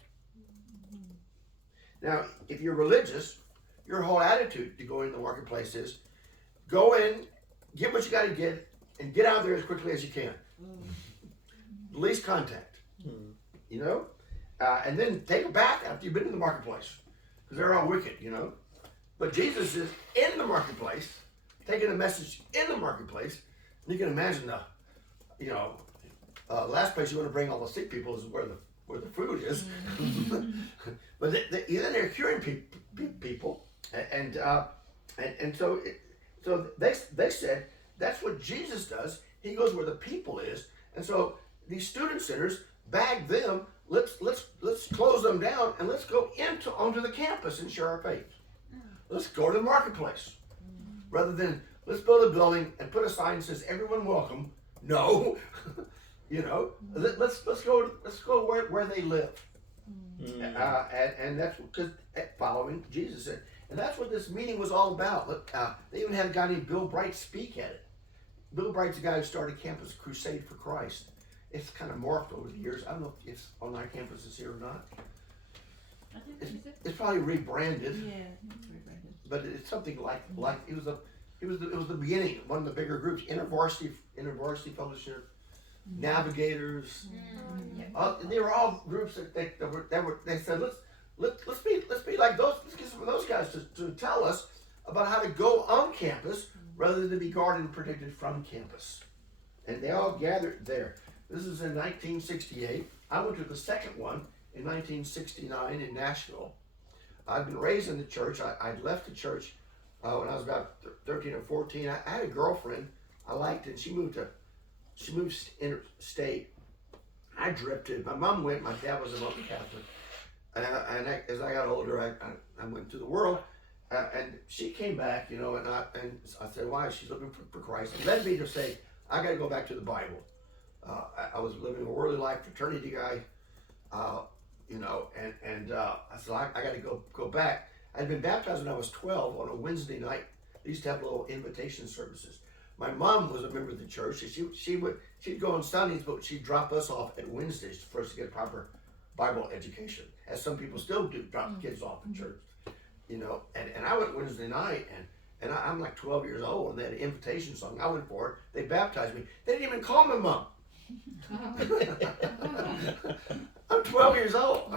Now, if you're religious, your whole attitude to going to the marketplace is go in, get what you got to get, and get out there as quickly as you can. Least contact, you know? And then take a bath after you've been in the marketplace, because they're all wicked, you know? But Jesus is in the marketplace, taking a message in the marketplace, and you can imagine last place you want to bring all the sick people is where the food is. But then they're curing people, and so they said that's what Jesus does. He goes where the people is, and so these student centers bag them. Let's close them down and let's go onto the campus and share our faith. Let's go to the marketplace rather than let's build a building and put a sign that says everyone welcome. No. You know, let's go where they live, and that's because following Jesus. And that's what this meeting was all about. Look, they even had a guy named Bill Bright speak at it. Bill Bright's the guy who started Campus Crusade for Christ. It's kind of morphed over the years. I don't know if it's on our campuses here or not. I think It's probably rebranded, yeah, rebranded. but it's something like it was the beginning. One of the bigger groups, InterVarsity Fellowship, Navigators. They were all groups that they said let's be like those. Let's get some of those guys to tell us about how to go on campus rather than be guarded and protected from campus. And they all gathered there. This is in 1968. I went to the second one in 1969 in Nashville. I'd been raised in the church. I'd left the church when I was about 13 or 14. I had a girlfriend I liked, and she moved interstate. I drifted. My mom went. My dad was a Roman Catholic. And as I got older, I went to the world. And she came back, and I said, why? She's looking for Christ. It led me to say, I got to go back to the Bible. I was living a worldly life, fraternity guy, and I said, I got to go back. I'd been baptized when I was 12 on a Wednesday night. They used to have little invitation services. My mom was a member of the church. And she'd go on Sundays, but she'd drop us off at Wednesdays for us to get proper Bible education, as some people still do, drop kids off in church. And I went Wednesday night, and I'm like 12 years old, and they had an invitation song. I went for it. They baptized me. They didn't even call me mom. I'm 12 years old.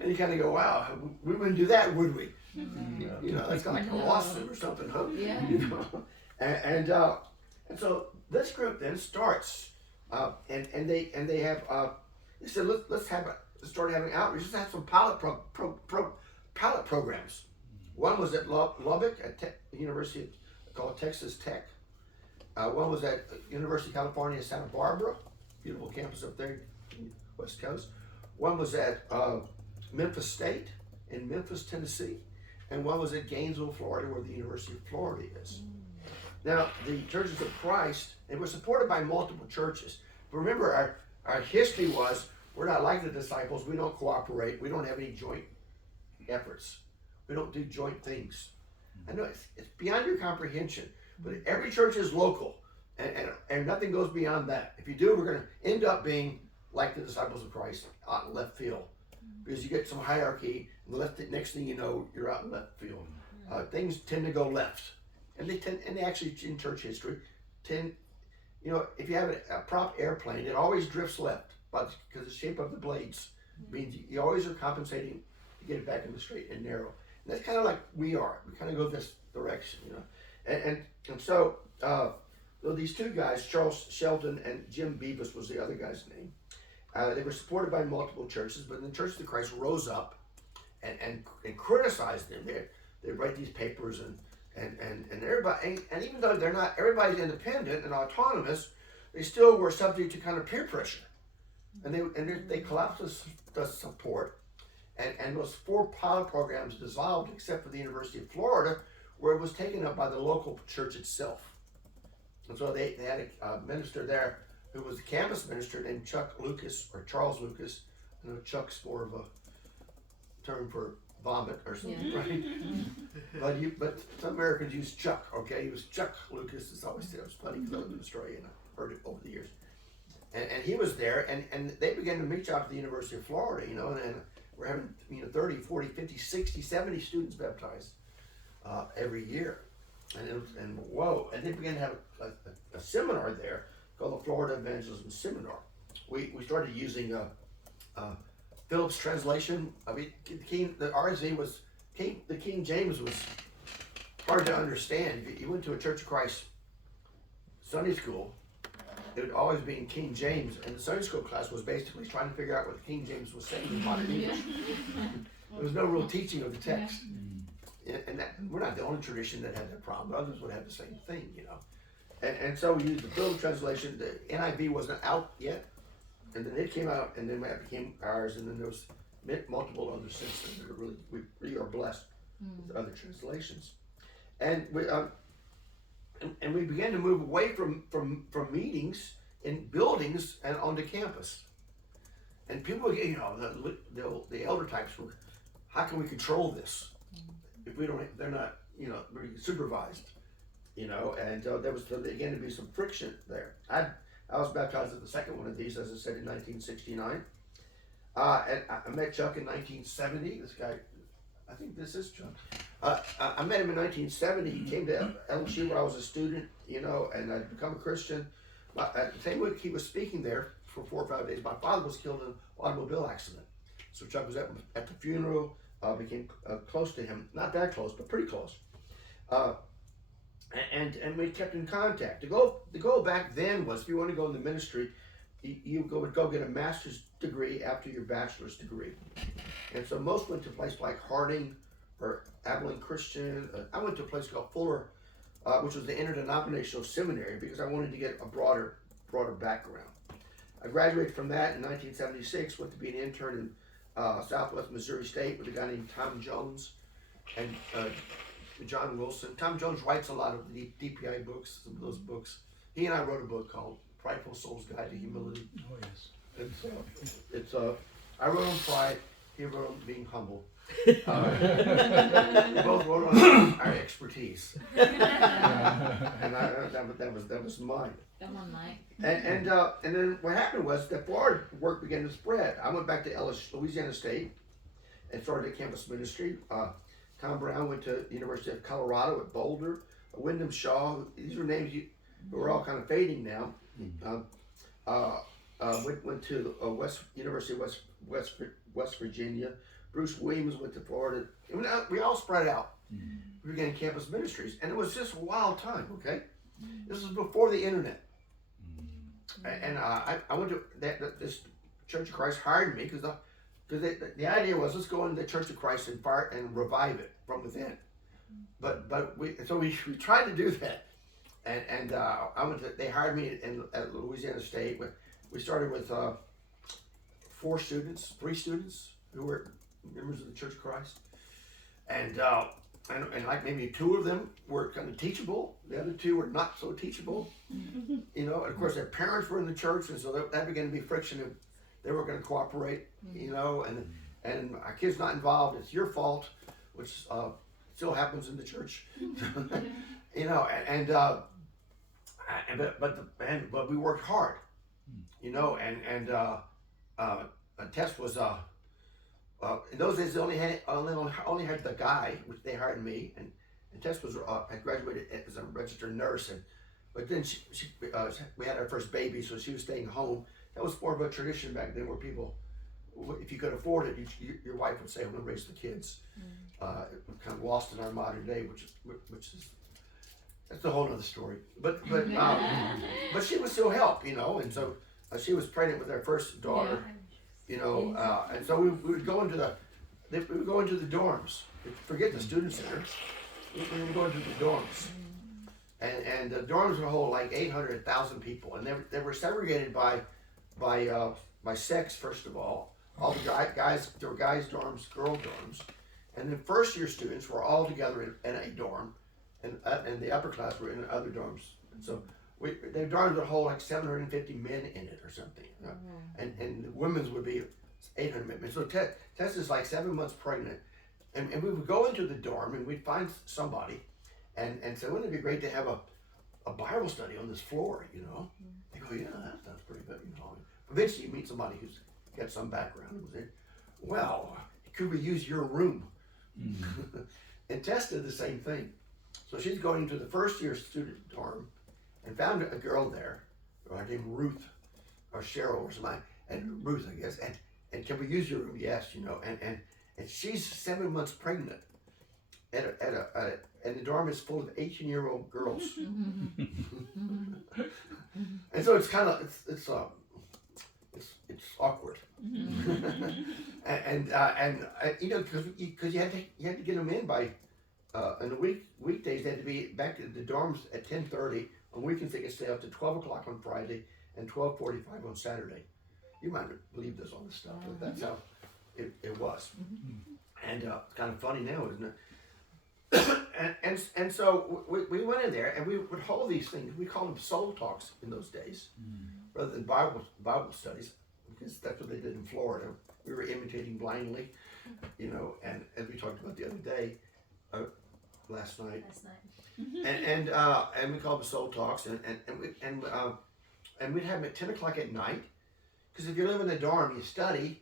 And you kind of go, wow, we wouldn't do that, would we? That's kind of like a lawsuit or something, huh? Yeah. And so this group then starts, and they have, they said, let's start having outreach. Let's have some pilot programs. One was at Lubbock at University called Texas Tech. One was at University of California, Santa Barbara, beautiful campus up there, West Coast. One was at Memphis State in Memphis, Tennessee, and one was at Gainesville, Florida, where the University of Florida is. Now, the Churches of Christ, they were supported by multiple churches. But remember, our history was, we're not like the disciples. We don't cooperate. We don't have any joint efforts. We don't do joint things. I know it's beyond your comprehension, but every church is local, and nothing goes beyond that. If you do, we're going to end up being like the disciples of Christ, out in left field, because you get some hierarchy, and next thing you know, you're out in left field. Things tend to go left, and they actually in church history if you have a prop airplane, it always drifts left, but because the shape of the blades means you always are compensating to get it back in the straight and narrow. And that's kind of like we are. We kind of go this direction, And so these two guys, Charles Sheldon and Jim Beavis was the other guy's name. They were supported by multiple churches, but the Church of Christ rose up and criticized them. They write these papers and everybody, and even though everybody's independent and autonomous, they still were subject to kind of peer pressure, and they collapsed the support, and those 4 pilot programs dissolved, except for the University of Florida, where it was taken up by the local church itself. And so they had a minister there who was the campus minister named Chuck Lucas, or Charles Lucas. I know Chuck's more of a term for vomit or something, right? But some Americans use Chuck, okay? He was Chuck Lucas. It was funny because I lived in Australia and I heard it over the years. And he was there, and they began to reach out to the University of Florida, and we're having 30, 40, 50, 60, 70 students baptized every year. And whoa, and they began to have a seminar there called the Florida Evangelism Seminar. We started using Phillips translation. I mean, the RSV was the King James was hard to understand. If you went to a Church of Christ Sunday school, it would always be in King James, and the Sunday school class was basically trying to figure out what the King James was saying in modern English. There was no real teaching of the text. And we're not the only tradition that had that problem. Others would have the same thing, And so we used the Phillips translation. The NIV wasn't out yet, and then it came out, and then that became ours, and then there was multiple other systems that we really are blessed with other translations. And we began to move away from meetings in buildings and onto campus. And people, the elder types were, how can we control this? if we don't, they're not, really supervised, and there was again to be some friction there. I was baptized at the second one of these, as I said, in 1969. And I met Chuck in 1970. This guy, I think this is Chuck. I met him in 1970. He came to LSU where I was a student, and I'd become a Christian. But at the same week he was speaking there for 4 or 5 days, my father was killed in an automobile accident. So Chuck was at the funeral, became close to him. Not that close, but pretty close. And we kept in contact. The goal back then was, if you want to go in the ministry, you would go get a master's degree after your bachelor's degree. And so most went to a place like Harding or Abilene Christian. I went to a place called Fuller, which was the interdenominational seminary, because I wanted to get a broader background. I graduated from that in 1976, went to be an intern in Southwest Missouri State with a guy named Tom Jones and John Wilson. Tom Jones writes a lot of the DPI books, some of those books. He and I wrote a book called Prideful Soul's Guide to Humility. Oh yes. It's I wrote on pride, he wrote on being humble. We both wrote on our expertise, and that was mine. Come on, Mike. And then what happened was that Florida work began to spread. I went back to Louisiana State and started a campus ministry. Tom Brown went to the University of Colorado at Boulder. Wyndham Shaw. These are names who are all kind of fading now. Went to University of West Virginia. Bruce Williams went to Florida. And we all spread out. We began campus ministries, and it was just a wild time. Okay, this was before the internet, and I went to this Church of Christ hired me because the idea was, let's go into the Church of Christ and revive it from within. But we tried to do that, and they hired me at Louisiana State. We started with 3 students who were members of the Church of Christ, and like maybe 2 of them were kind of teachable. The other 2 were not so teachable, And of course their parents were in the church, and so that began to be friction. If they were going to cooperate, and our kid's not involved, it's your fault, which still happens in the church, but we worked hard, a test was in those days they only had the guy, which they hired me, and Tess was had graduated as a registered nurse, but then we had our first baby, so she was staying home. That was more of a tradition back then, where people, if you could afford it, your wife would say, "I'm going to raise the kids." Kind of lost in our modern day, which is that's a whole other story. But she would still help, and so she was pregnant with our first daughter, and so we would go into the dorms. Forget the student center. We would go into the dorms, and the dorms would hold like 800,000 people, and they were segregated by sex. First of all the guys, there were guys dorms, girl dorms, and then first year students were all together in a dorm, and the upper class were in other dorms. And so the dorms would hold like 750 men in it or something, and the women's would be 800 men. So Tess is like 7 months pregnant, and we would go into the dorm and we'd find somebody, and say, wouldn't it be great to have a Bible study on this floor? They go, yeah, that sounds pretty good. Eventually you meet somebody who's got some background and say, well, could we use your room? And Tess did the same thing. So she's going to the first year student dorm and found a girl there, named Ruth or Cheryl or somebody, and Ruth, I guess, and can we use your room? Yes, and she's 7 months pregnant and the dorm is full of 18-year-old girls. And so it's kind of it's awkward. and because you had to get them in by in the weekdays they had to be back at the dorms at 10:30. On weekends they could stay up to 12 o'clock on Friday and 12:45 on Saturday. You might not believe this all this stuff, but that's how it was. And it's kind of funny now, isn't it? and so we went in there and we would hold these things. We called them soul talks in those days, rather than Bible studies, because that's what they did in Florida. We were imitating blindly, and as we talked about the other day. last night, Last night. and we called them soul talks, and we'd have them at 10 o'clock at night. Because if you live in the dorm, you study,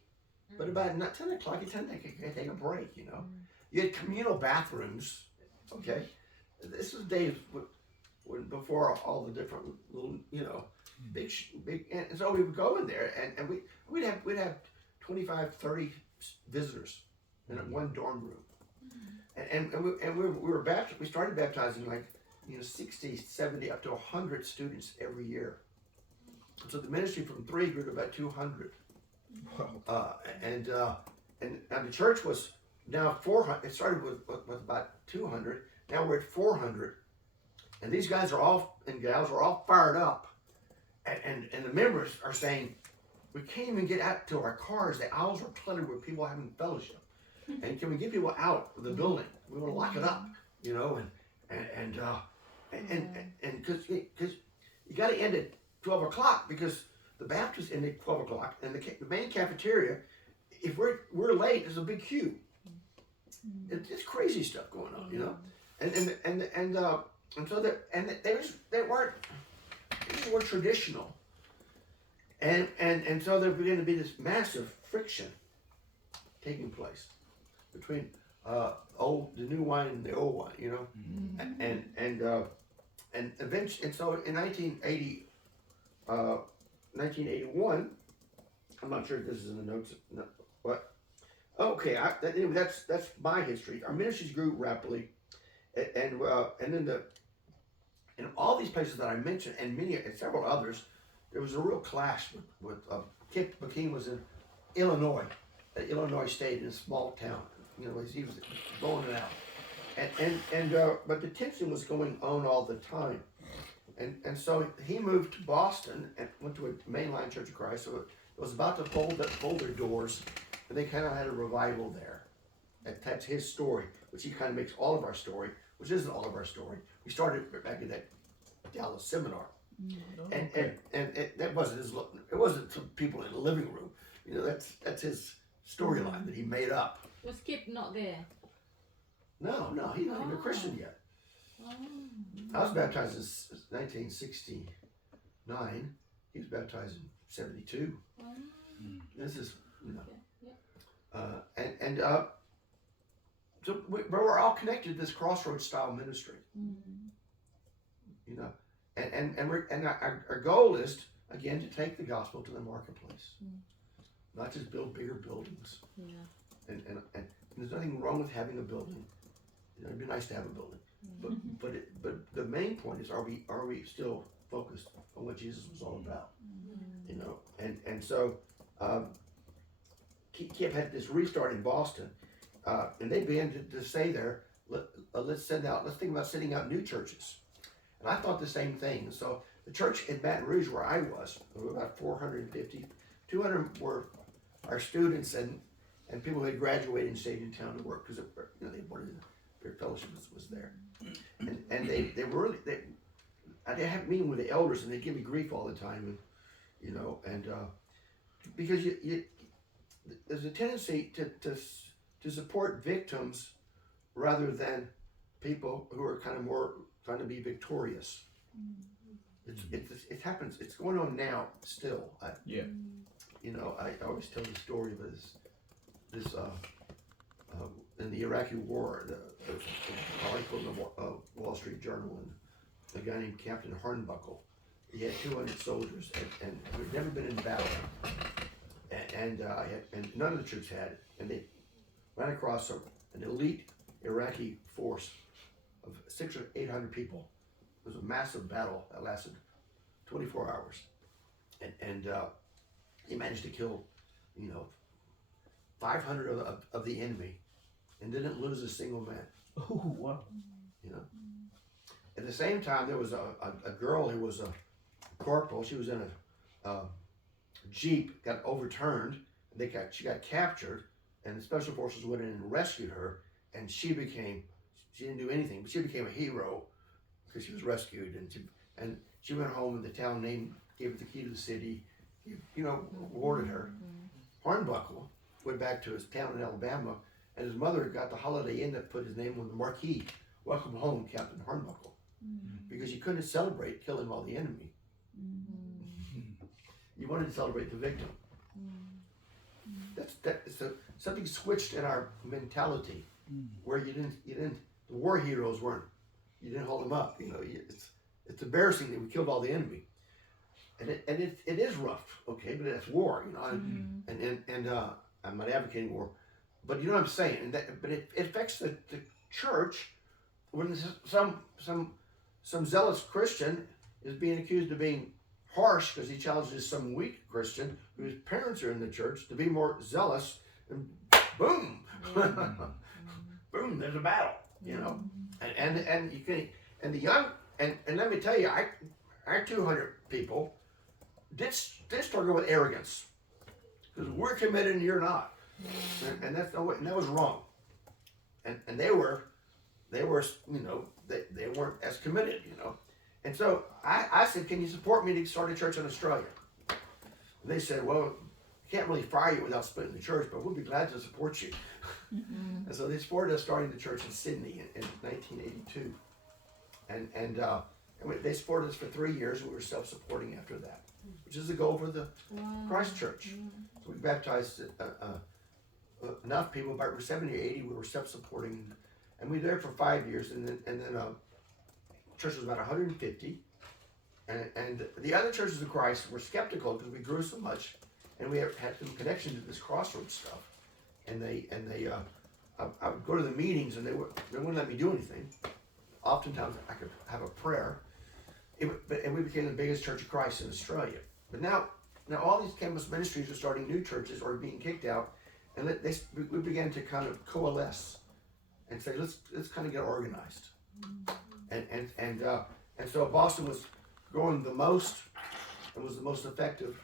but about 10 o'clock, you tend to take a break. You know, you had communal bathrooms. Okay, this was days before all the different little, you know, big, and so we would go in there, and we'd have 25, 30 visitors in one dorm room. And we were we started baptizing like, you know, 60, 70, up to 100 students every year. So the ministry from 3 grew to about 200. And the church was now 400. It started with about 200. Now we're at 400. And these guys are all, and gals are all fired up. And the members are saying, we can't even get out to our cars. The aisles are cluttered with people having fellowship. And can we get people out of the building? We want to lock it up, you know, and because you got to end at 12 o'clock because the Baptists end at 12 o'clock, and the main cafeteria, if we're late, there's a big queue. It's crazy stuff going on, you know, and so they weren't traditional, and so there began to be this massive friction taking place between the new wine and the old wine, you know, and eventually, and so in 1981, I'm not sure if this is in the notes, but okay, anyway, that's my history. Our ministries grew rapidly, and then in all these places that I mentioned, and several others, there was a real clash with Kip McKean was in Illinois, at Illinois State, in a small town. You know, he was going it out, but the tension was going on all the time, and so he moved to Boston and went to a mainline Church of Christ. So it was about to fold their doors, and they kind of had a revival there. That's his story, which he kind of makes all of our story, which isn't all of our story. We started back in that Dallas seminar, and that wasn't his. It wasn't some people in the living room. You know, that's his storyline that he made up. Was Kip not there? No, he's not even a Christian yet. Oh. I was baptized in 1969. He was baptized in 72. Oh. This is, you know, Yeah. so we're all connected to this crossroads style ministry. You know, and our goal is again to take the gospel to the marketplace, not just build bigger buildings. Yeah. And there's nothing wrong with having a building. You know, it'd be nice to have a building, but the main point is, are we still focused on what Jesus was all about? You know, and so Kip had this restart in Boston, and they began to say there, let's think about sending out new churches. And I thought the same thing. And so the church in Baton Rouge, where I was, there were about 450, 200 were our students and people who had graduated and stayed in town to work because they wanted their fellowship was there, and they were really I had a meeting with the elders and they give me grief all the time, and you know, and because you there's a tendency to support victims rather than people who are kind of more trying to be victorious. It happens. It's going on now still. You know, I always tell the story of this in the Iraqi war, the article in the Wall Street Journal, and a guy named Captain Hornbuckle. He had 200 soldiers, and we'd never been in battle, and none of the troops had it, and they ran across an elite Iraqi force of 600 or 800 people. It was a massive battle that lasted 24 hours, and he managed to kill, 500 of the enemy, and didn't lose a single man. Oh, wow. You know. At the same time, there was a girl who was a corporal. She was in a jeep, got overturned. She got captured, and the special forces went in and rescued her. And she didn't do anything, but she became a hero because she was rescued. And she went home, and the town gave her the key to the city. Awarded her. Hornbuckle went back to his town in Alabama and his mother got the Holiday Inn that put his name on the marquee. Welcome home, Captain Hornbuckle. Because you couldn't celebrate killing all the enemy. You wanted to celebrate the victim. Something switched in our mentality where you didn't the war heroes weren't, you didn't hold them up. You know, it's embarrassing that we killed all the enemy. And it is rough, okay, but it's war, you know, and I'm not advocating war, but you know what I'm saying, but it affects the church when some zealous Christian is being accused of being harsh because he challenges some weak Christian whose parents are in the church to be more zealous, and boom, boom, there's a battle, you know, and you can, and the young, and let me tell you, our 200 people did struggle with arrogance because we're committed and you're not, and that's no way, and that was wrong, and they were, you know, they weren't as committed, you know, and so I said, can you support me to start a church in Australia? And they said, well, can't really fire you without splitting the church, but we'll be glad to support you. And so they supported us starting the church in Sydney in 1982, and they supported us for 3 years, and we were self-supporting after that, which is the goal for the Christ Church. So we baptized enough people, about 70 or 80, we were self-supporting, and we were there for 5 years, and then church was about 150, and the other churches of Christ were skeptical because we grew so much, and we had some connection to this Crossroads stuff, and I would go to the meetings, and they wouldn't let me do anything. Oftentimes I could have a prayer, and we became the biggest Church of Christ in Australia. But now all these campus ministries are starting new churches or being kicked out, and we began to kind of coalesce and say, let's kind of get organized. And so Boston was growing the most and was the most effective,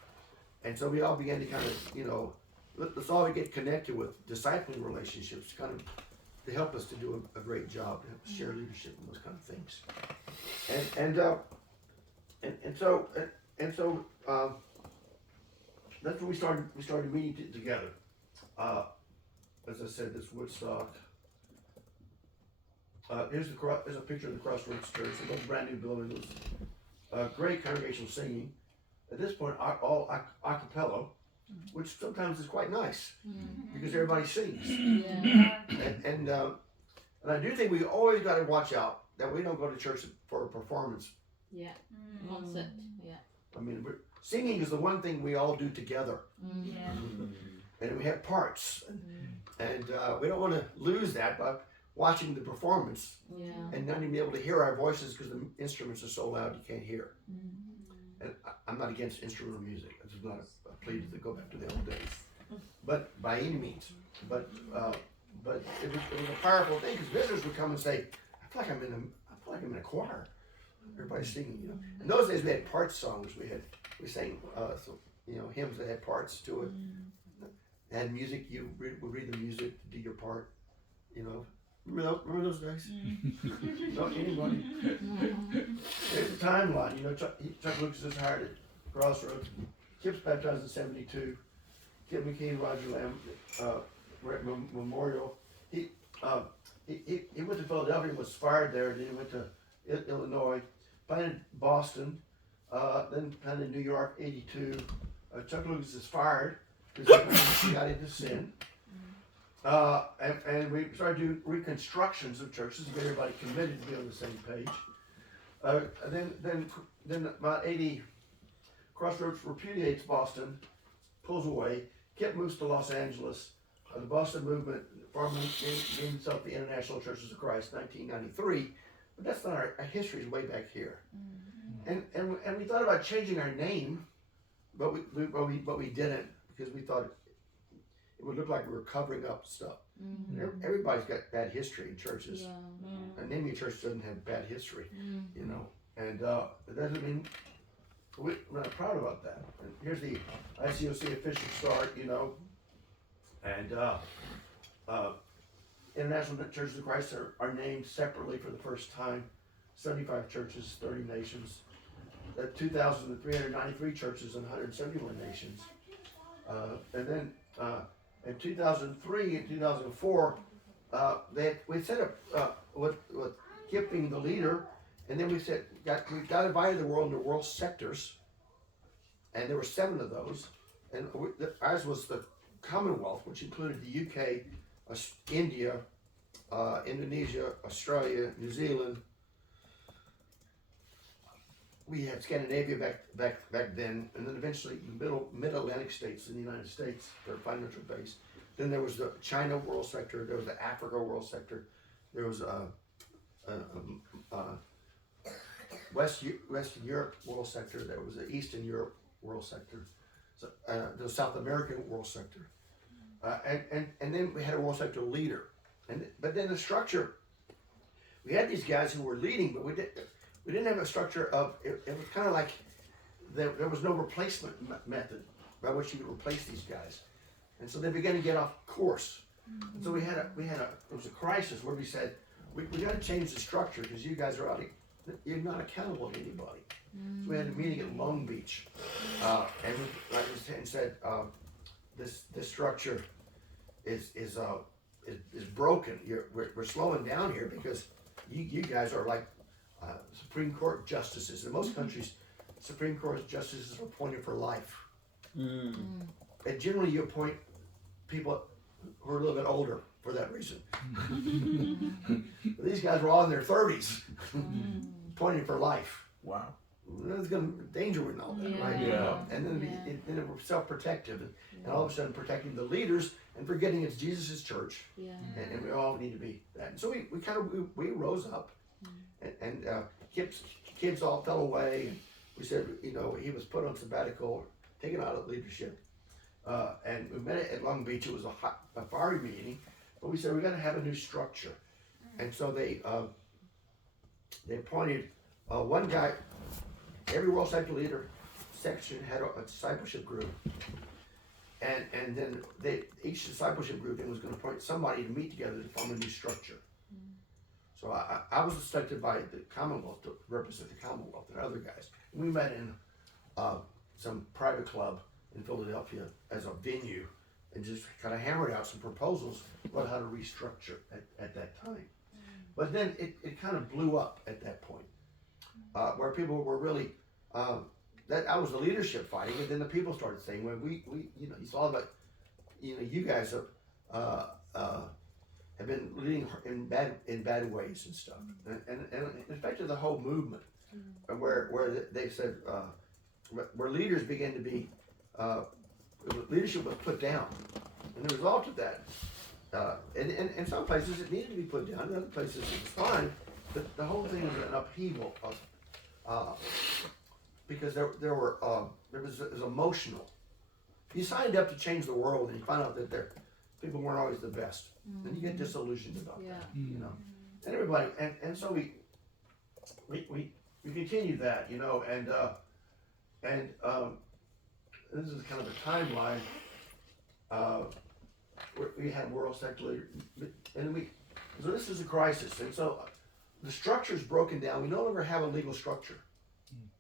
and so we all began to kind of, you know, let's all get connected with discipling relationships, kind of to help us to do a great job, to help us share leadership and those kind of things. And so that's when we started meeting together. As I said, this Woodstock. Here's a picture of the Crossroads Church. It was a brand new building. It was great congregational singing. At this point, all a cappella, which sometimes is quite nice because everybody sings. And I do think we always got to watch out that we don't go to church for a performance. Concert. I mean, singing is the one thing we all do together. And we have parts, and we don't want to lose that by watching the performance and not even be able to hear our voices because the instruments are so loud you can't hear. And I'm not against instrumental music. It's not a plea to go back to the old days, but by any means. But it was a powerful thing because visitors would come and say, I feel like I'm in a choir. Everybody's singing, you know. In those days we had part songs. We sang hymns that had parts to it. It had music. You would read the music to do your part, you know. Remember those days? No, anybody? There's a timeline. You know, Chuck Lucas is hired at Crossroads. Kip's baptized in '72. Kip McKean, Roger Lamb, were at Memorial. He went to Philadelphia and was fired there. Then he went to Illinois, planted Boston, then planted New York '82. Chuck Lucas is fired because he got into sin. And we started to do reconstructions of churches to get everybody committed to be on the same page. Then about 80, Crossroads repudiates Boston, pulls away. Kip moves to Los Angeles. The Boston movement formally named itself the International Churches of Christ, 1993. But that's not our history is way back here. And we thought about changing our name, but we didn't because we thought it would look like we were covering up stuff. Everybody's got bad history in churches. And naming a church doesn't have bad history, you know. And it doesn't mean we're not proud about that. And here's the ICOC official start, you know. And International Churches of Christ are named separately for the first time. 75 churches, 30 nations. 2,393 churches in 171 nations. And then in 2003 and 2004, we set up with gifting the leader, and then we got divided the world into world sectors, and there were 7 of those, and ours was the Commonwealth, which included the UK, India, Indonesia, Australia, New Zealand. We had Scandinavia back then, and then eventually mid-Atlantic states in the United States, their financial base. Then there was the China world sector, there was the Africa world sector, there was Western Europe world sector, there was the Eastern Europe world sector, so, the South American world sector, and then we had a world sector leader, but then the structure, we had these guys who were leading, but we didn't have a structure of, it was kind of like there was no replacement method by which you could replace these guys. And so they began to get off course. And so it was a crisis where we said, we got to change the structure because you guys you're not accountable to anybody. So we had a meeting at Long Beach. And like I said, this structure is broken. We're slowing down here because you guys are like Supreme Court justices. In most countries, Supreme Court justices are appointed for life. And generally you appoint people who are a little bit older for that reason. But these guys were all in their 30s, appointed for life. Wow. There's going to be danger with all that, right? Yeah. And then it was self-protective, and all of a sudden protecting the leaders and forgetting it's Jesus' church, and we all need to be that. And so we rose up, and kids all fell away. And we said, he was put on sabbatical, taken out of leadership, and we met at Long Beach. It was a fiery meeting, but we said we got to have a new structure, and so they appointed one guy. Every world sector leader section had a discipleship group, and then each discipleship group then was going to appoint somebody to meet together to form a new structure. So I was selected by the Commonwealth to represent the Commonwealth and other guys. And we met in some private club in Philadelphia as a venue and just kind of hammered out some proposals about how to restructure at that time. But then it kind of blew up at that point. Where people were really, that I was the leadership fighting, and then the people started saying, well, we it's all about, you guys have been leading in bad ways and stuff, and it affected the whole movement, where they said, where leaders began to be, leadership was put down, and the result of that, and in some places it needed to be put down, in other places it was fine, but the whole thing was an upheaval because it was emotional. You signed up to change the world, and you find out that people weren't always the best, and you get disillusioned about that, And everybody, and so we continued that, and this is kind of a timeline. We had world sector, and so this is a crisis, and so. The structure is broken down. We no longer have a legal structure.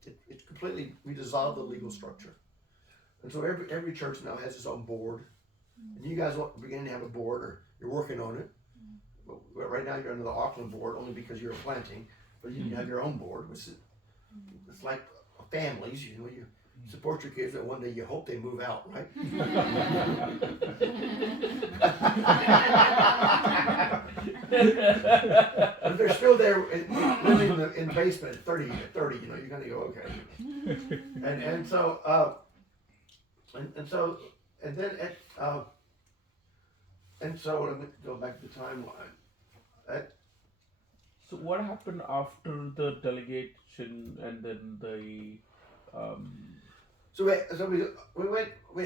It's completely, we dissolved the legal structure. And so every church now has its own board. And you guys are beginning to have a board, or you're working on it. But right now you're under the Auckland board only because you're planting, but you have your own board, which is, it's like families, you support your kids, and one day you hope they move out, right? If they're still there living in the basement at 30, you're gonna go, okay. And so let me go back to the timeline. So what happened after the delegation and then the So we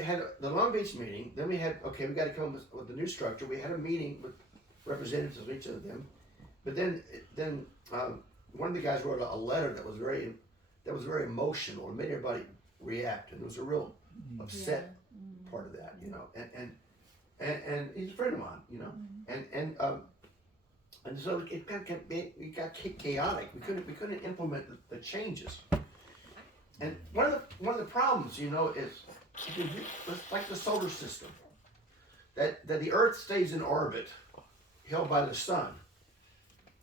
had the Long Beach meeting, then we got to come with the new structure. We had a meeting with representatives of each of them, but then one of the guys wrote a letter that was very emotional and made everybody react, and it was a real upset part of that, and he's a friend of mine, and so it got chaotic. We couldn't implement the changes. And one of the problems, is it's like the solar system. that the Earth stays in orbit, held by the sun.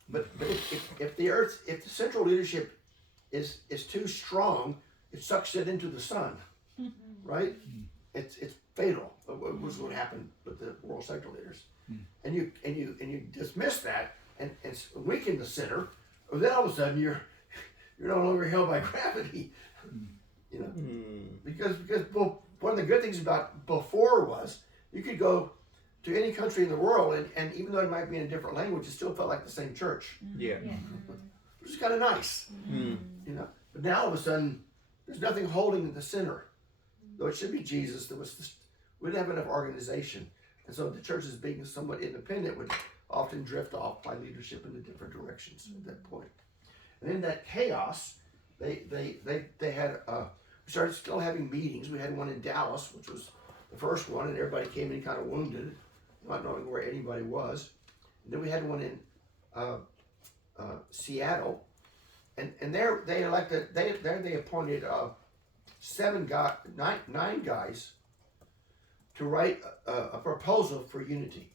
But if the central leadership is too strong, it sucks it into the sun, right? It's fatal. It was what happened with the world central leaders, and you dismiss that and weaken the center. Well, then all of a sudden you're no longer held by gravity, you know, because well, one of the good things about before was you could go to any country in the world, and even though it might be in a different language, it still felt like the same church, Yeah. which is kind of nice, you know. But now all of a sudden, there's nothing holding the center, though it should be Jesus. We didn't have enough organization, and so the churches being somewhat independent would often drift off by leadership in the different directions at that point. And in that chaos, they had we started still having meetings. We had one in Dallas, which was the first one, and everybody came in kind of wounded, not knowing where anybody was. And then we had one in Seattle, and there they elected they appointed 9 guys to write a proposal for unity.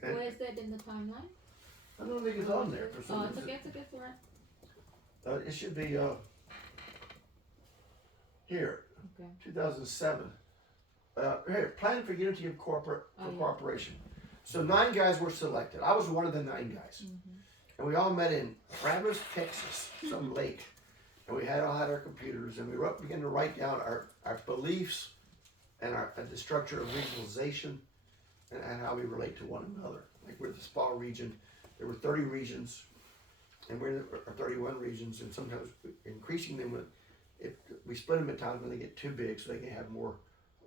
Where is that in the timeline? I don't think it's on there for some Oh, it's reason. okay, it's okay, it's alright. It should be here, Okay. 2007. Here, plan for unity of yeah. cooperation. So 9 guys were selected. I was one of the 9 guys, and we all met in Travis, Texas, some lake, and we all had our computers, and we began to write down our beliefs and the structure of regionalization and how we relate to one another. Like we're the SPA region. There were 30 regions, and we're in 31 regions, and sometimes increasing them. We split them at times when they get too big, so they can have more,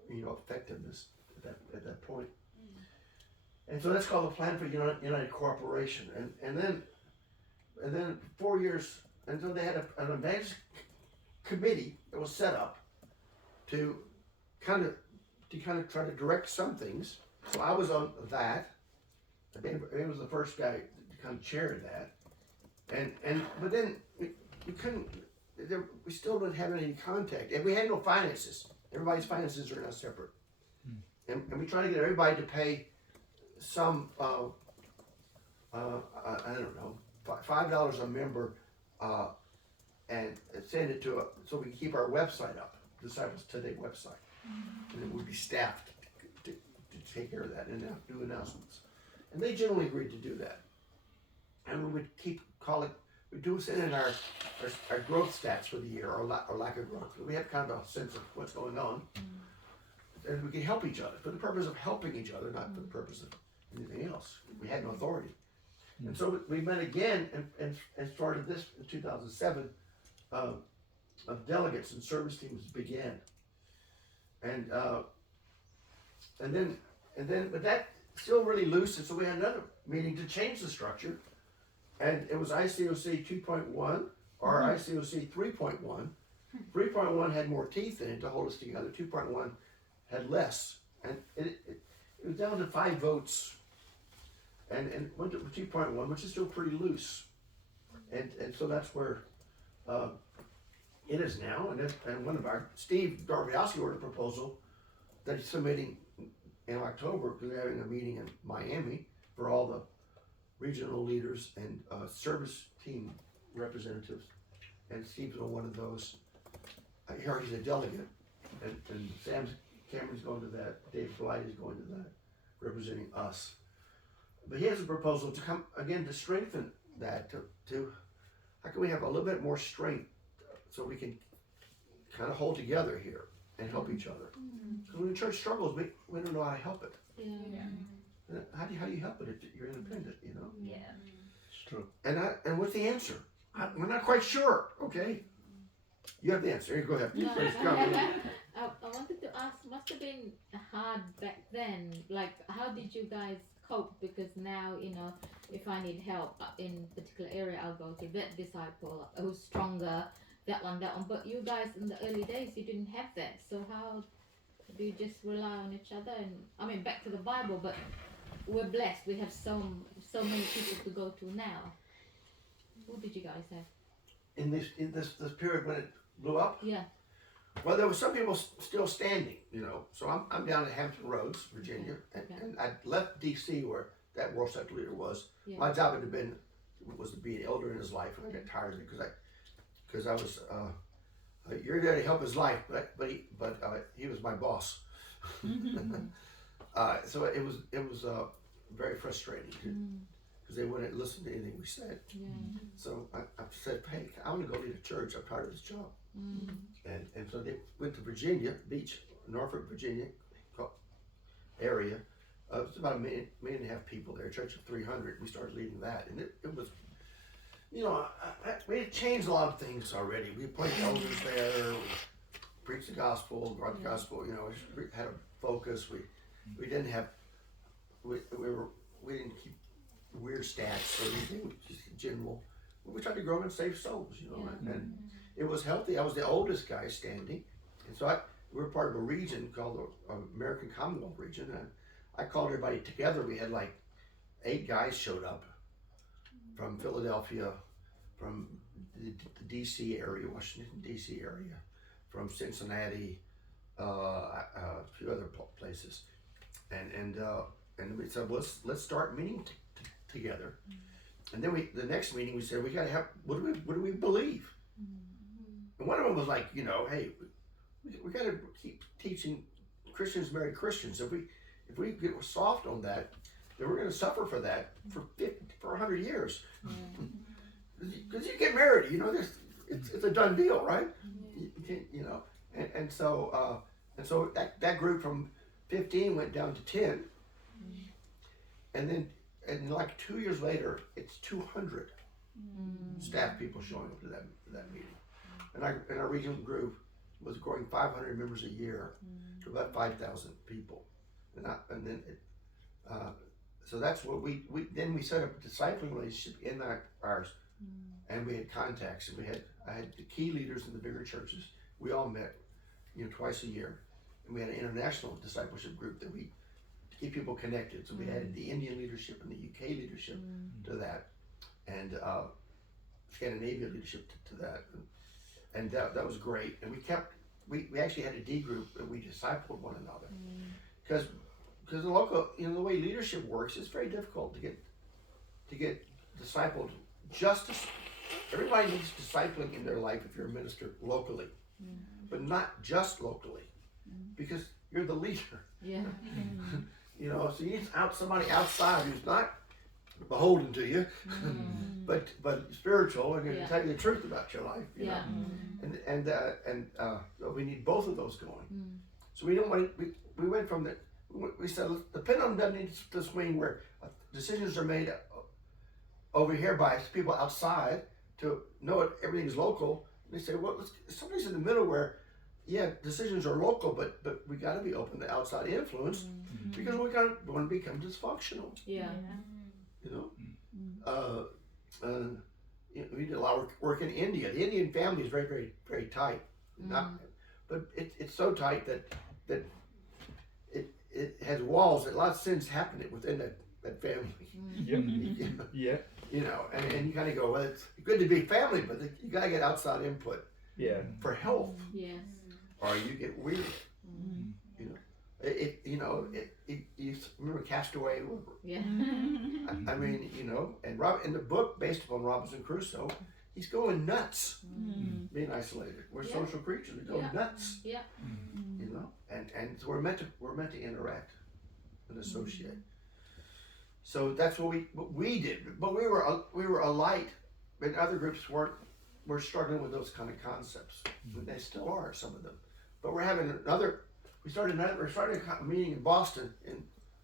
effectiveness at that point. And so that's called the Plan for United Cooperation. And then 4 years, and so they had an advanced committee that was set up to kind of try to direct some things. So I was on that. He was the first guy to kind of chair that. But then we couldn't. We still didn't have any contact, and we had no finances. Everybody's finances are now separate, and we try to get everybody to pay some. I don't know, $5 a member, and send it to so we can keep our website up, Disciples Today website, and it would be staffed to take care of that and do announcements. And they generally agreed to do that, and we would keep calling. We do send in our growth stats for the year, or lack of growth. We have kind of a sense of what's going on, and we can help each other for the purpose of helping each other, not for the purpose of anything else. We had no authority, and so we met again and started this in 2007. Of delegates and service teams began, and then but that still really loose, and so we had another meeting to change the structure. And it was ICOC 2.1 or ICOC 3.1. 3.1 had more teeth in it to hold us together. 2.1 had less. And it was down to 5 votes. And went to 2.1, which is still pretty loose. And so that's where it is now. And one of Steve Darbiowski wrote a proposal that he's submitting in October, because they're having a meeting in Miami for all the regional leaders and service team representatives, and Steve's on one of those. Here he's a delegate, and Cameron's going to that. Dave Blight is going to that, representing us. But he has a proposal to come again to strengthen that. To how can we have a little bit more strength so we can kind of hold together here and help each other? Because when the church struggles, we don't know how to help it. Yeah. How do you help it if you're independent, Yeah. It's true. And what's the answer? We're not quite sure. Okay, you have the answer. Here, go ahead. No, Please come. I wanted to ask, must have been hard back then. Like, how did you guys cope? Because now, if I need help in a particular area, I'll go to that disciple who's stronger, that one. But you guys in the early days, you didn't have that. So how do you just rely on each other? And I mean, back to the Bible, but we're blessed. We have so many people to go to now. Who did you guys have? In this period when it blew up, Yeah. Well, there were some people still standing, you know. So I'm down at Hampton Roads, Virginia, Okay. and I left D.C. where that world sector leader was. Yeah. My job was to be an elder in his life, and I got tired of it because I was you're there to help his life, but he was my boss. So it was very frustrating because they wouldn't listen to anything we said. Yeah. So I said, hey, I want to go lead a church. I'm tired of this job. And so they went to Virginia Beach, Norfolk, Virginia area. It was about a million and a half people there, a church of 300. We started leading that, and it was, you know, we had changed a lot of things already. We appointed elders there, we preached the gospel, brought the gospel. You know, we had a focus. We didn't have we didn't keep weird stats or anything. Just general. We tried to grow and save souls. You know, and it was healthy. I was the oldest guy standing, and so we were part of a region called the American Commonwealth region, and I called everybody together. We had like 8 guys showed up from Philadelphia, from the D.C. area, Washington D.C. area, from Cincinnati, a few other places, and we said, well, let's start meeting together. And then the next meeting we said, we got to have, what do we believe? And one of them was like, you know, hey, we got to keep teaching Christians marry Christians. If we get soft on that, then we're going to suffer for that for 100 years. Because you get married, you know, it's a done deal, right? You know, and so that group from 15 went down to 10, and like 2 years later, it's 200 staff people showing up to that meeting, and our regional group was growing 500 members a year to about 5,000 people, so that's what we set up a discipling relationship in ours, and we had contacts, and I had the key leaders in the bigger churches. We all met, you know, twice a year, and we had an international discipleship group that we keep people connected. So we added the Indian leadership and the UK leadership to that, and Scandinavia leadership to that, and that was great. And we actually had a D group, and we discipled one another because the local, you know, the way leadership works, it's very difficult to get discipled. Everybody needs discipling in their life if you're a minister locally, but not just locally, because you're the leader. Yeah. You know, so you need somebody outside who's not beholden to you, but spiritual and can tell you the truth about your life. You know? And so we need both of those going. So we don't want we went from we said the pendulum doesn't need to swing where decisions are made over here by people outside to know everything's local. And they say, well, somebody's in the middle where, yeah, decisions are local, but we got to be open to outside influence because we want to become dysfunctional. Yeah. You know, we did a lot of work in India. The Indian family is very, very, very tight. But it's so tight that it has walls. That a lot of sins happen within that family. Yeah. You know, and you kind of go, well, it's good to be family, but you got to get outside input. Yeah. For health. Yes. Or you get weird. You know, you remember Castaway? Yeah. I mean, you know, and in the book based upon Robinson Crusoe, he's going nuts being isolated. We're social creatures. We go nuts. Yeah. You know, and so we're meant to interact and associate. So that's what we did. But we were a light, but other groups were struggling with those kind of concepts. They still are, some of them. But we're starting a meeting in Boston in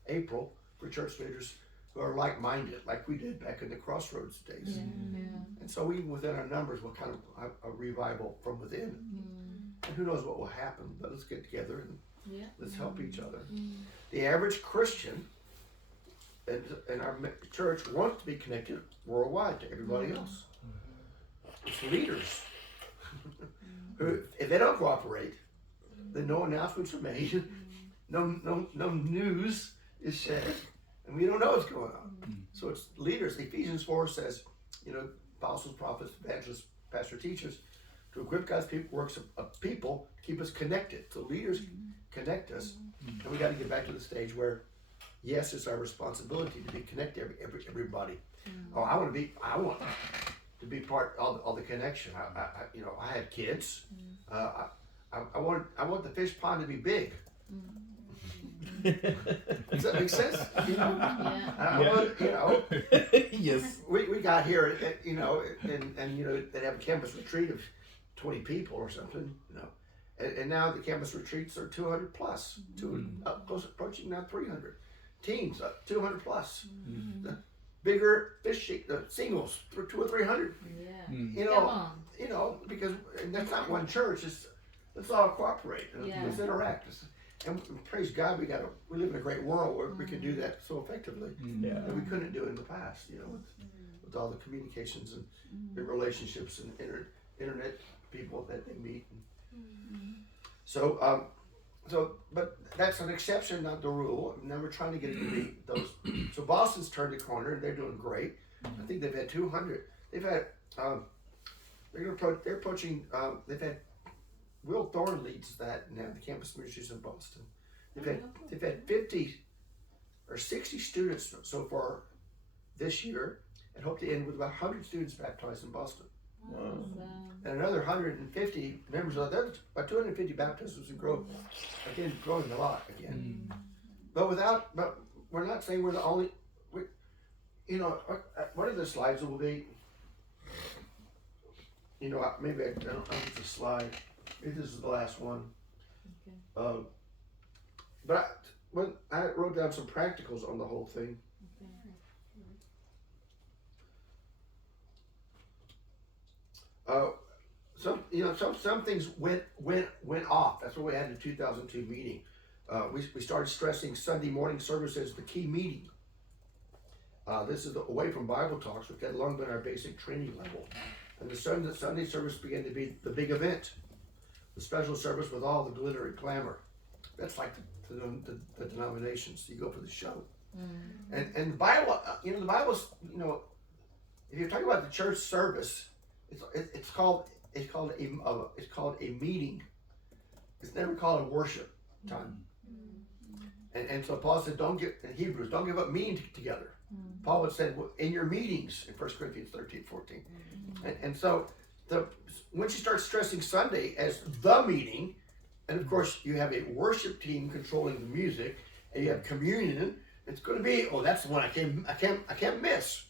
April for church leaders who are like-minded, like we did back in the Crossroads days. And so even within our numbers, we'll kind of have a revival from within. And who knows what will happen, but let's get together and let's help each other. The average Christian in our church wants to be connected worldwide to everybody else. It's leaders who, if they don't cooperate, then no announcements are made, no news is shared, and we don't know what's going on. So it's leaders. Ephesians 4 says, you know, apostles, prophets, evangelists, pastor, teachers, to equip God's people, works of people, keep us connected. So leaders connect us, and we got to get back to the stage where, yes, it's our responsibility to be connected everybody. Oh, I want to be part of all the connection. I had kids. I want the fish pond to be big. Does that make sense? Yes. We got here, and they'd have a campus retreat of 20 people or something, and now the campus retreats are 200 plus, close approaching now 300. Teams up 200 plus. The bigger fish singles for 200 or 300. Yeah. Come on. Because and that's not one church. Let's all cooperate. Yeah. Let's interact. And praise God, we live in a great world where we can do that so effectively that we couldn't do it in the past. With all the communications and relationships and internet people that they meet. But that's an exception, not the rule. Now we're trying to get it to be those. So Boston's turned the corner, and they're doing great. I think they've had 200. They've had. They're approaching. They've had. Will Thorne leads that now. The campus ministries in Boston. They've had 50 or 60 students so far this year, and hope to end with about 100 students baptized in Boston. And another 150 members of that, about 250 baptisms and growth. Again, growing a lot again. But we're not saying we're the only. One of the slides will be. Maybe I don't know if it's a slide. Maybe this is the last one. Okay. But when I wrote down some practicals on the whole thing. Some things went off. That's what we had in the 2002 meeting. We started stressing Sunday morning service as the key meeting. This is away from Bible talks, which had long been our basic training level. And the Sunday service began to be the big event, the special service with all the glitter and glamour. That's like the denominations. You go for the show. And the Bible, the Bible's, if you're talking about the church service, it's called a meeting. It's never called a worship time. And so Paul said, in Hebrews, don't give up meeting together. Paul had said, in your meetings, in 1 Corinthians 13:14. And so once you start stressing Sunday as the meeting, and of course you have a worship team controlling the music, and you have communion, it's going to be, that's the one I can't miss.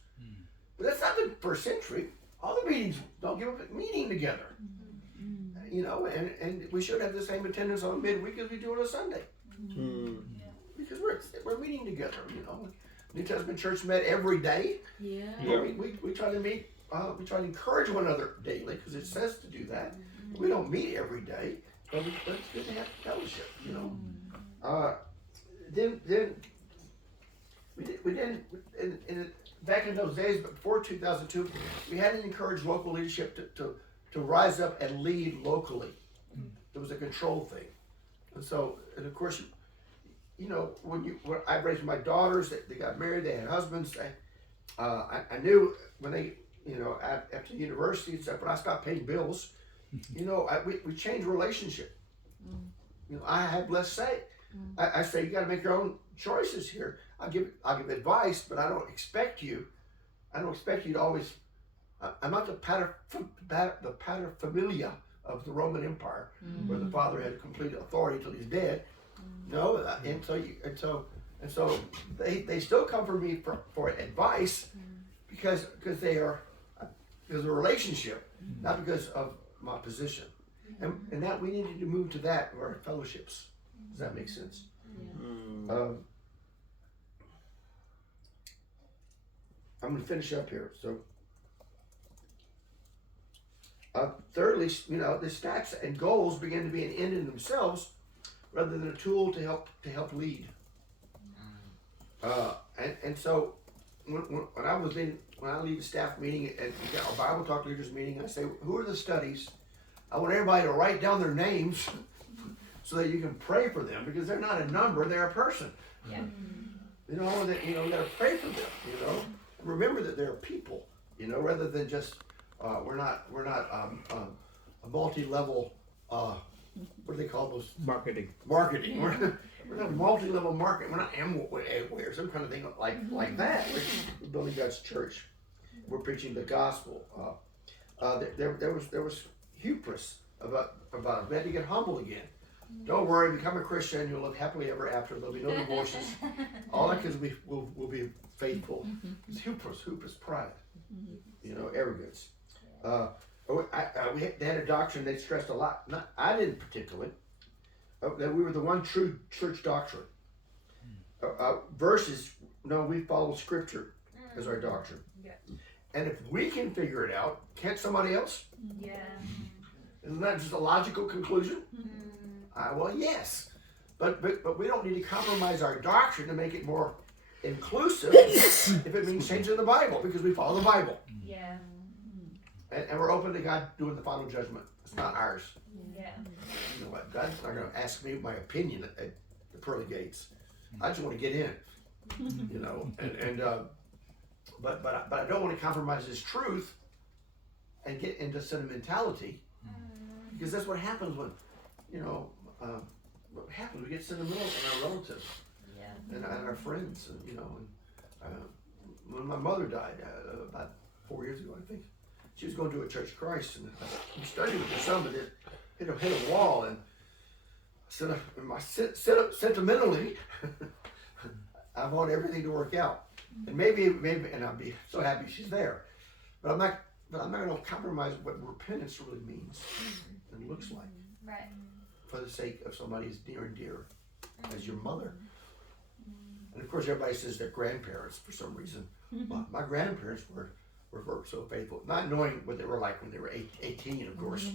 But that's not the first century. All the meetings don't give up a meeting together. And we should have the same attendance on midweek as we do on a Sunday. Because we're meeting together, New Testament church met every day. Yeah. We try to meet, we try to encourage one another daily because it says to do that. We don't meet every day, but it's good to have fellowship, Then we didn't, back in those days, but before 2002, we had to encourage local leadership to rise up and lead locally. It was a control thing. And of course, when I raised my daughters, they got married, they had husbands. I knew when they, after university and stuff, when I stopped paying bills, we changed relationship. I have less say. I say you got to make your own choices here. I'll give advice, but I don't expect you to always. I'm not the paterfamilia of the Roman Empire, where the father had complete authority till he's dead. No, and so they still come for me for advice because they are because of a relationship, not because of my position. And that we needed to move to that in our fellowships. Does that make sense? I'm going to finish up here. So, thirdly, the stats and goals began to be an end in themselves, rather than a tool to help lead. And so, when I lead a staff meeting and our Bible Talk leaders meeting, I say, who are the studies? I want everybody to write down their names so that you can pray for them, because they're not a number, they're a person. Yeah. You gotta pray for them, Remember that they're people, rather than just we're not multi-level, what do they call those? Marketing. Marketing. We're not multi-level marketing. We're not Amway, some kind of thing like that. We're building God's church. We're preaching the gospel. There was hubris about it. We had to get humble again. Don't worry, become a Christian. You'll live happily ever after. There'll be no divorces. All that because we'll be faithful. It's hubris, pride. Arrogance. They had a doctrine they stressed a lot. I didn't particularly. That we were the one true church doctrine. Versus, no, we follow Scripture as our doctrine. Yeah. And if we can figure it out, can't somebody else? Yeah. Isn't that just a logical conclusion? Well, yes. But we don't need to compromise our doctrine to make it more inclusive if it means changing the Bible, because we follow the Bible. Yeah. And we're open to God doing the final judgment. It's not ours. Yeah. You know what? God's not going to ask me my opinion at the pearly gates. I just want to get in. But I don't want to compromise His truth and get into sentimentality, because that's what happens when, what happens. We get sentimental in our relatives and our friends, when my mother died about 4 years ago, I think, she was going to a Church of Christ, and we studied with her son, but it hit a wall, and sentimentally, I want everything to work out, and maybe, and I'll be so happy she's there, but I'm not going to compromise what repentance really means and looks like, Right. for the sake of somebody as near and dear as your mother. And of course, everybody says their grandparents for some reason. My grandparents were so faithful, not knowing what they were like when they were 18, of course.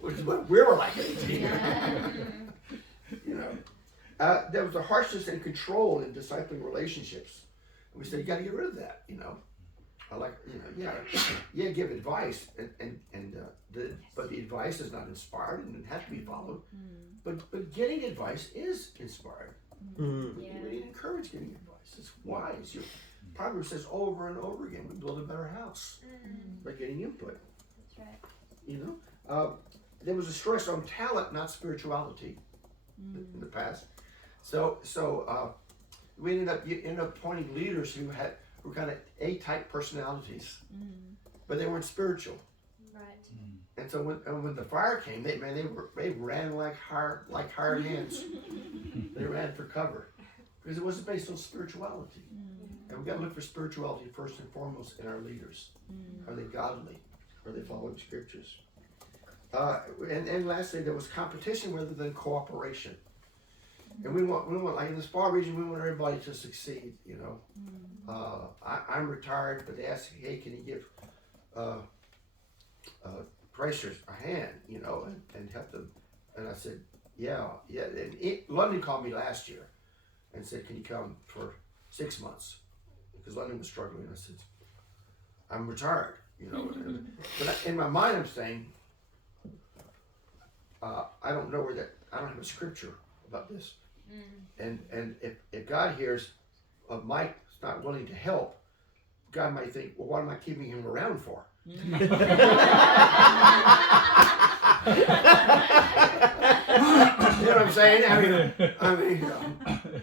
Which is what we were like at 18. There was a harshness and control in discipling relationships. And we said, you got to get rid of that, give advice, but the advice is not inspired and it has to be followed. But getting advice is inspired. We need to encourage getting advice. It's wise. Proverbs says over and over again, we build a better house by getting input. That's right. There was a stress on talent, not spirituality, in the past. So we ended up appointing leaders who were kind of A-type personalities, but they weren't spiritual. Right. And so when the fire came, they ran like hired hands. They ran for cover because it wasn't based on spirituality. And we got to look for spirituality first and foremost in our leaders. Are they godly? Are they following Scriptures? And lastly, there was competition rather than cooperation. And we want like in the Spa region, we want everybody to succeed. I'm retired, but they asked, hey, can you give Pricers a hand, and help them? And I said, yeah. And London called me last year and said, can you come for 6 months? Because London was struggling. I said, I'm retired, But in my mind, I'm saying, I don't know I don't have a scripture about this. And if God hears of Mike's not willing to help, God might think, well, what am I keeping him around for? You know what I'm saying? I mean,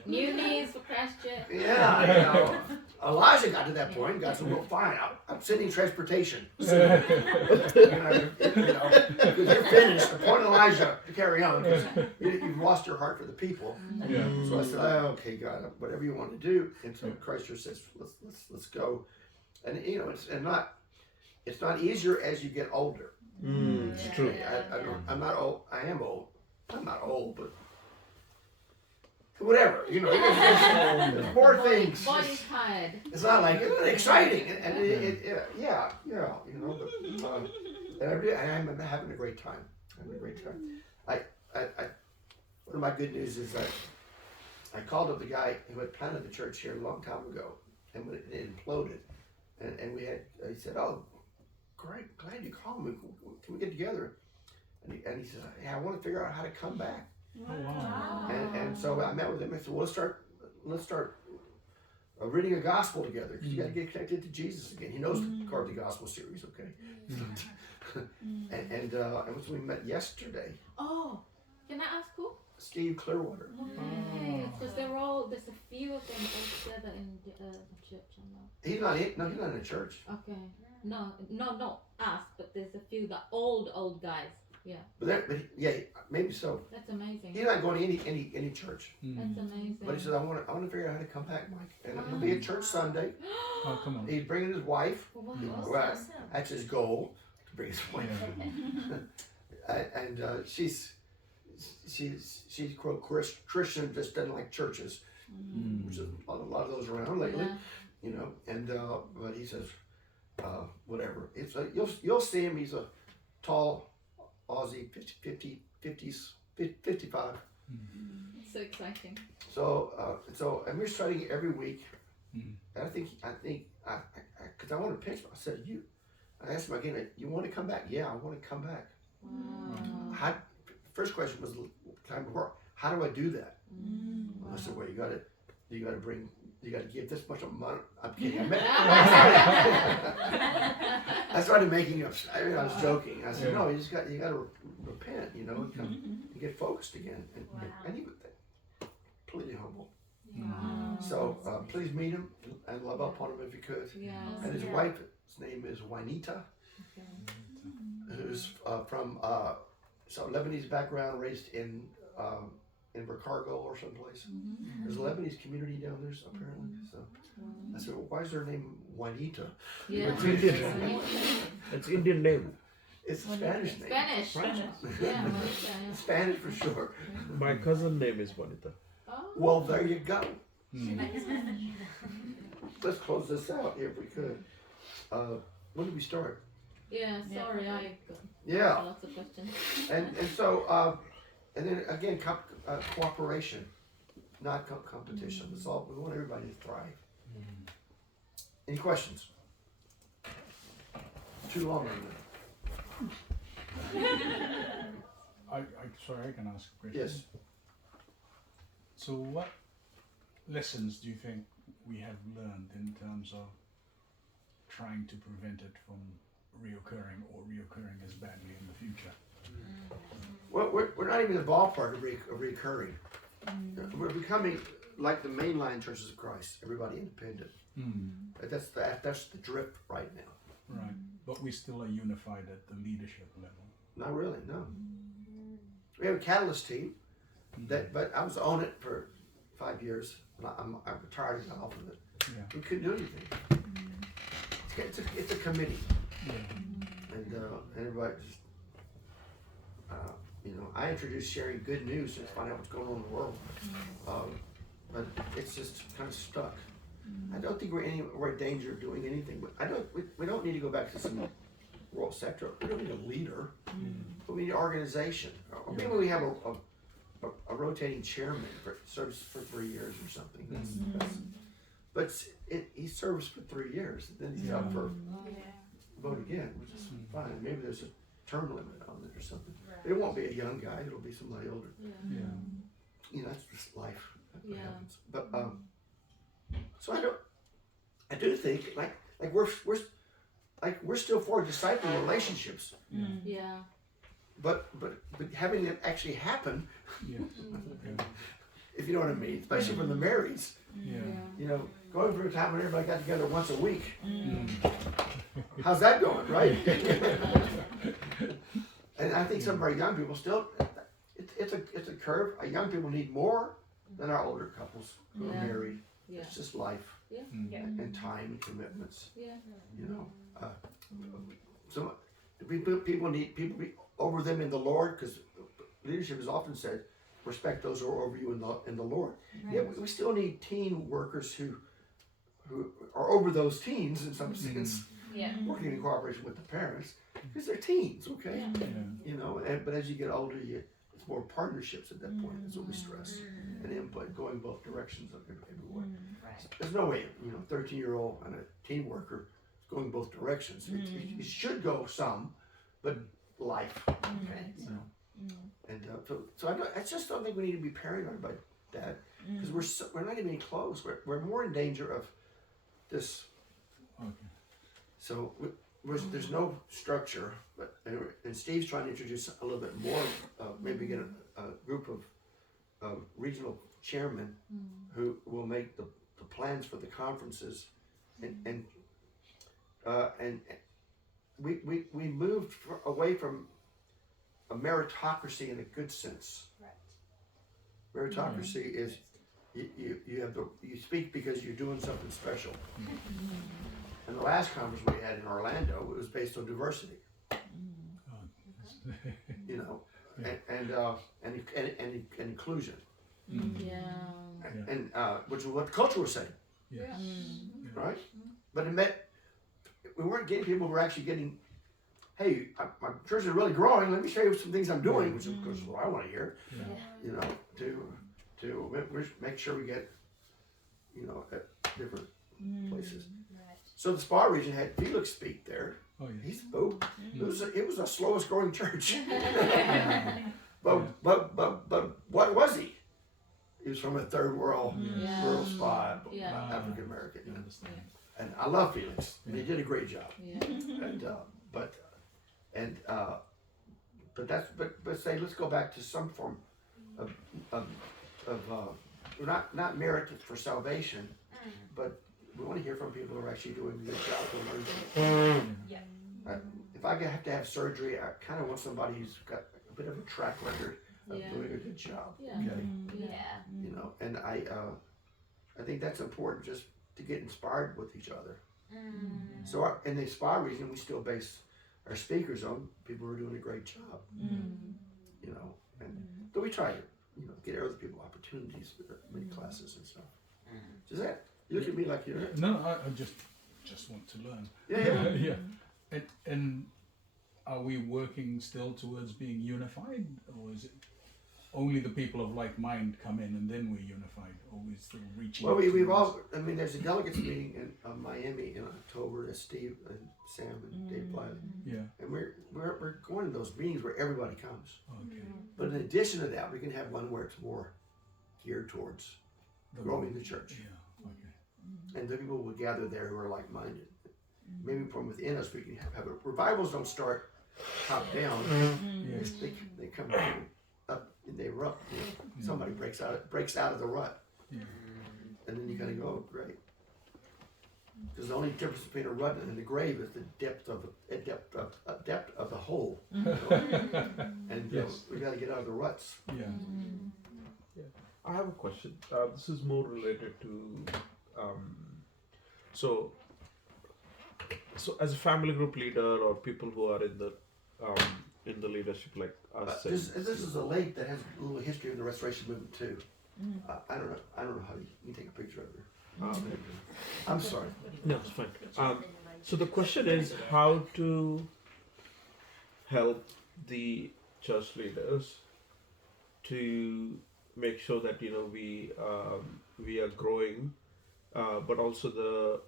New knees for Christ. Yeah, Elijah got to that point. God said, well, fine, I'm sending transportation. So, because you're finished. Appoint Elijah to carry on because you've lost your heart for the people. Yeah. So I said, okay, God, whatever you want to do. And so Christ just says, let's go. And it's not easier as you get older. It's true. I'm not old. I am old. I'm not old, but whatever. There's more things. Body's tired. It's not like it's exciting, and I'm having a great time. One of my good news is that I called up the guy who had planted the church here a long time ago, and when it imploded, and he said, "Oh, great, glad you called me. Can we get together?" And he said, "Yeah, I want to figure out how to come back." Oh, wow. And so I met with him. I said, "Well, let's start reading a gospel together, because you got to get connected to Jesus again. He knows the Carved Gospel series, okay? and so we met yesterday. Oh, can I ask who? Steve Clearwater. Okay, because there's a few of them all together in the church. I know. He's not in a church. Okay. No, not us, but there's a few old guys. Yeah. But yeah, maybe so. That's amazing. He's not going to any church. That's amazing. But he said, I want to figure out how to come back, Mike. And he'll be at church Sunday. Oh, come on. He's bringing his wife. Wow. Well, that's his goal, to bring his wife. And she's quote Christian, just doesn't like churches, which is a lot of those around lately, you know. And but he says, whatever. It's you'll see him. He's a tall Aussie, 50s, 55. So exciting. So and we're studying every week. And I think because I want to pitch. I said I asked him again. You want to come back? Yeah, I want to come back. Wow. First question was time before. How do I do that? I said, well, you got to give this much of money. I'm kidding. I started making up. I was joking. I said, no, you got to repent. You know, and get focused again, and he was completely humble. Wow. So please meet him and love up on him if you could. Yes. And his wife's name is Juanita, who's from Lebanese background, raised in Ricardo or someplace. There's a Lebanese community down there apparently. So I said, well, why is their name Juanita? Yeah. It's Indian. It's Indian name. It's a Spanish name. Spanish. Yeah. Spanish for sure. My cousin name is Bonita. Oh. Well, there you go. Let's close this out if we could. When did we start? Yeah. Sorry, I got Yeah. lots of questions. And so and then again cooperation, not competition. It's all, we want everybody to thrive. Any questions? Too long on Sorry, I can ask a question. Yes. So what lessons do you think we have learned in terms of trying to prevent it from reoccurring as badly in the future? Well, we're not even in the ballpark of reoccurring. We're becoming like the mainline churches of Christ. Everybody independent. That's the drift right now. Right, but we still are unified at the leadership level. Not really, no. We have a catalyst team, but I was on it for 5 years. I'm retired and got off of it. Yeah. We couldn't do anything. It's a committee, and everybody just, I introduced sharing good news to find out what's going on in the world, but it's just kind of stuck. I don't think we're in danger of doing anything. But we don't need to go back to some rural sector. We don't need a leader, but we need an organization. Or maybe we have a rotating chairman for serves for 3 years or something. But he serves for 3 years, then he's up for vote again, which is fine. Maybe there's a term limit on it or something. It won't be a young guy; it'll be somebody older. Yeah. That's just life. That's what Yeah. happens. But so I do think like we're still for discipling relationships, Yeah. but having it actually happen, Yes. Yeah. if you know what I mean, especially for the marrieds. Yeah. Going through a time when everybody got together once a week. How's that going, right? And I think some of our young people still, it's a curve. Our young people need more than our older couples who are married. Yeah. It's just life and time and commitments. Yeah. So people need people to be over them in the Lord, because leadership is often said, respect those who are over you in the Lord. Yeah, we still need teen workers who are over those teens in some sense, working in cooperation with the parents, because they're teens, okay? But as you get older, it's more partnerships at that point. That's what we stress, and input going both directions everywhere. There's no way, 13-year-old and a teen worker is going both directions. It should go some, but life, okay? And so I just don't think we need to be paranoid about that. because we're not even close. We're more in danger of this. Okay. So there's no structure, but and Steve's trying to introduce a little bit more. Maybe get a group of regional chairmen who will make the plans for the conferences, and we moved away from a meritocracy in a good sense. Right. Meritocracy is you speak because you're doing something special. And the last conference we had in Orlando, it was based on diversity. You know, and inclusion, and which is what the culture was saying, Yes. right? But it meant we weren't getting people who were actually getting, hey, my church is really growing. Let me show you some things I'm doing, which of course is what I want to hear. Yeah. You know, to make sure we get, you know, at different places. Right. So the Spa region had Felix speak there. Oh yeah. He spoke. It was the slowest growing church. Yeah. But what was he? He was from a third world rural spot, African American. I understand. And I love Felix. And he did a great job. And but say let's go back to some form of not merit for salvation, but we want to hear from people who are actually doing a good job to learn. Yeah. If I have to have surgery, I kind of want somebody who's got a bit of a track record of doing a good job. Okay, Yeah. you know, and I think that's important just to get inspired with each other. So in the spa region, we still base our speakers on people who are doing a great job. You know, and but we try to get other people opportunities with many classes and stuff. Does that? You look at me like you're. No, I just want to learn. Yeah. Yeah. And are we working still towards being unified, or is it only the people of like mind come in and then we're unified, or we're still reaching? Well, we've towards- all. I mean, there's a delegates meeting in Miami in October. That's Steve and Sam and Dave Bliley, Yeah. and we're going to those meetings where everybody comes. Okay. But in addition to that, we can have one where it's more geared towards growing the church, Yeah. Okay. and the people will gather there who are like-minded. Maybe from within us, we can have it. Revivals don't start top down. Yes. They come up and they erupt. You know? Somebody breaks out of the rut, Yeah. and then you kind of go, oh, great. Because the only difference between a rut and the grave is the depth of the hole. You know? And Yes. we got to get out of the ruts. Yeah. I have a question. This is more related to so as a family group leader or people who are in the leadership like us. This is a lake that has a little history of the Restoration Movement too. I don't know how you take a picture of her. I'm sorry. No, it's fine. So the question is how to help the church leaders to make sure that we are growing, but also the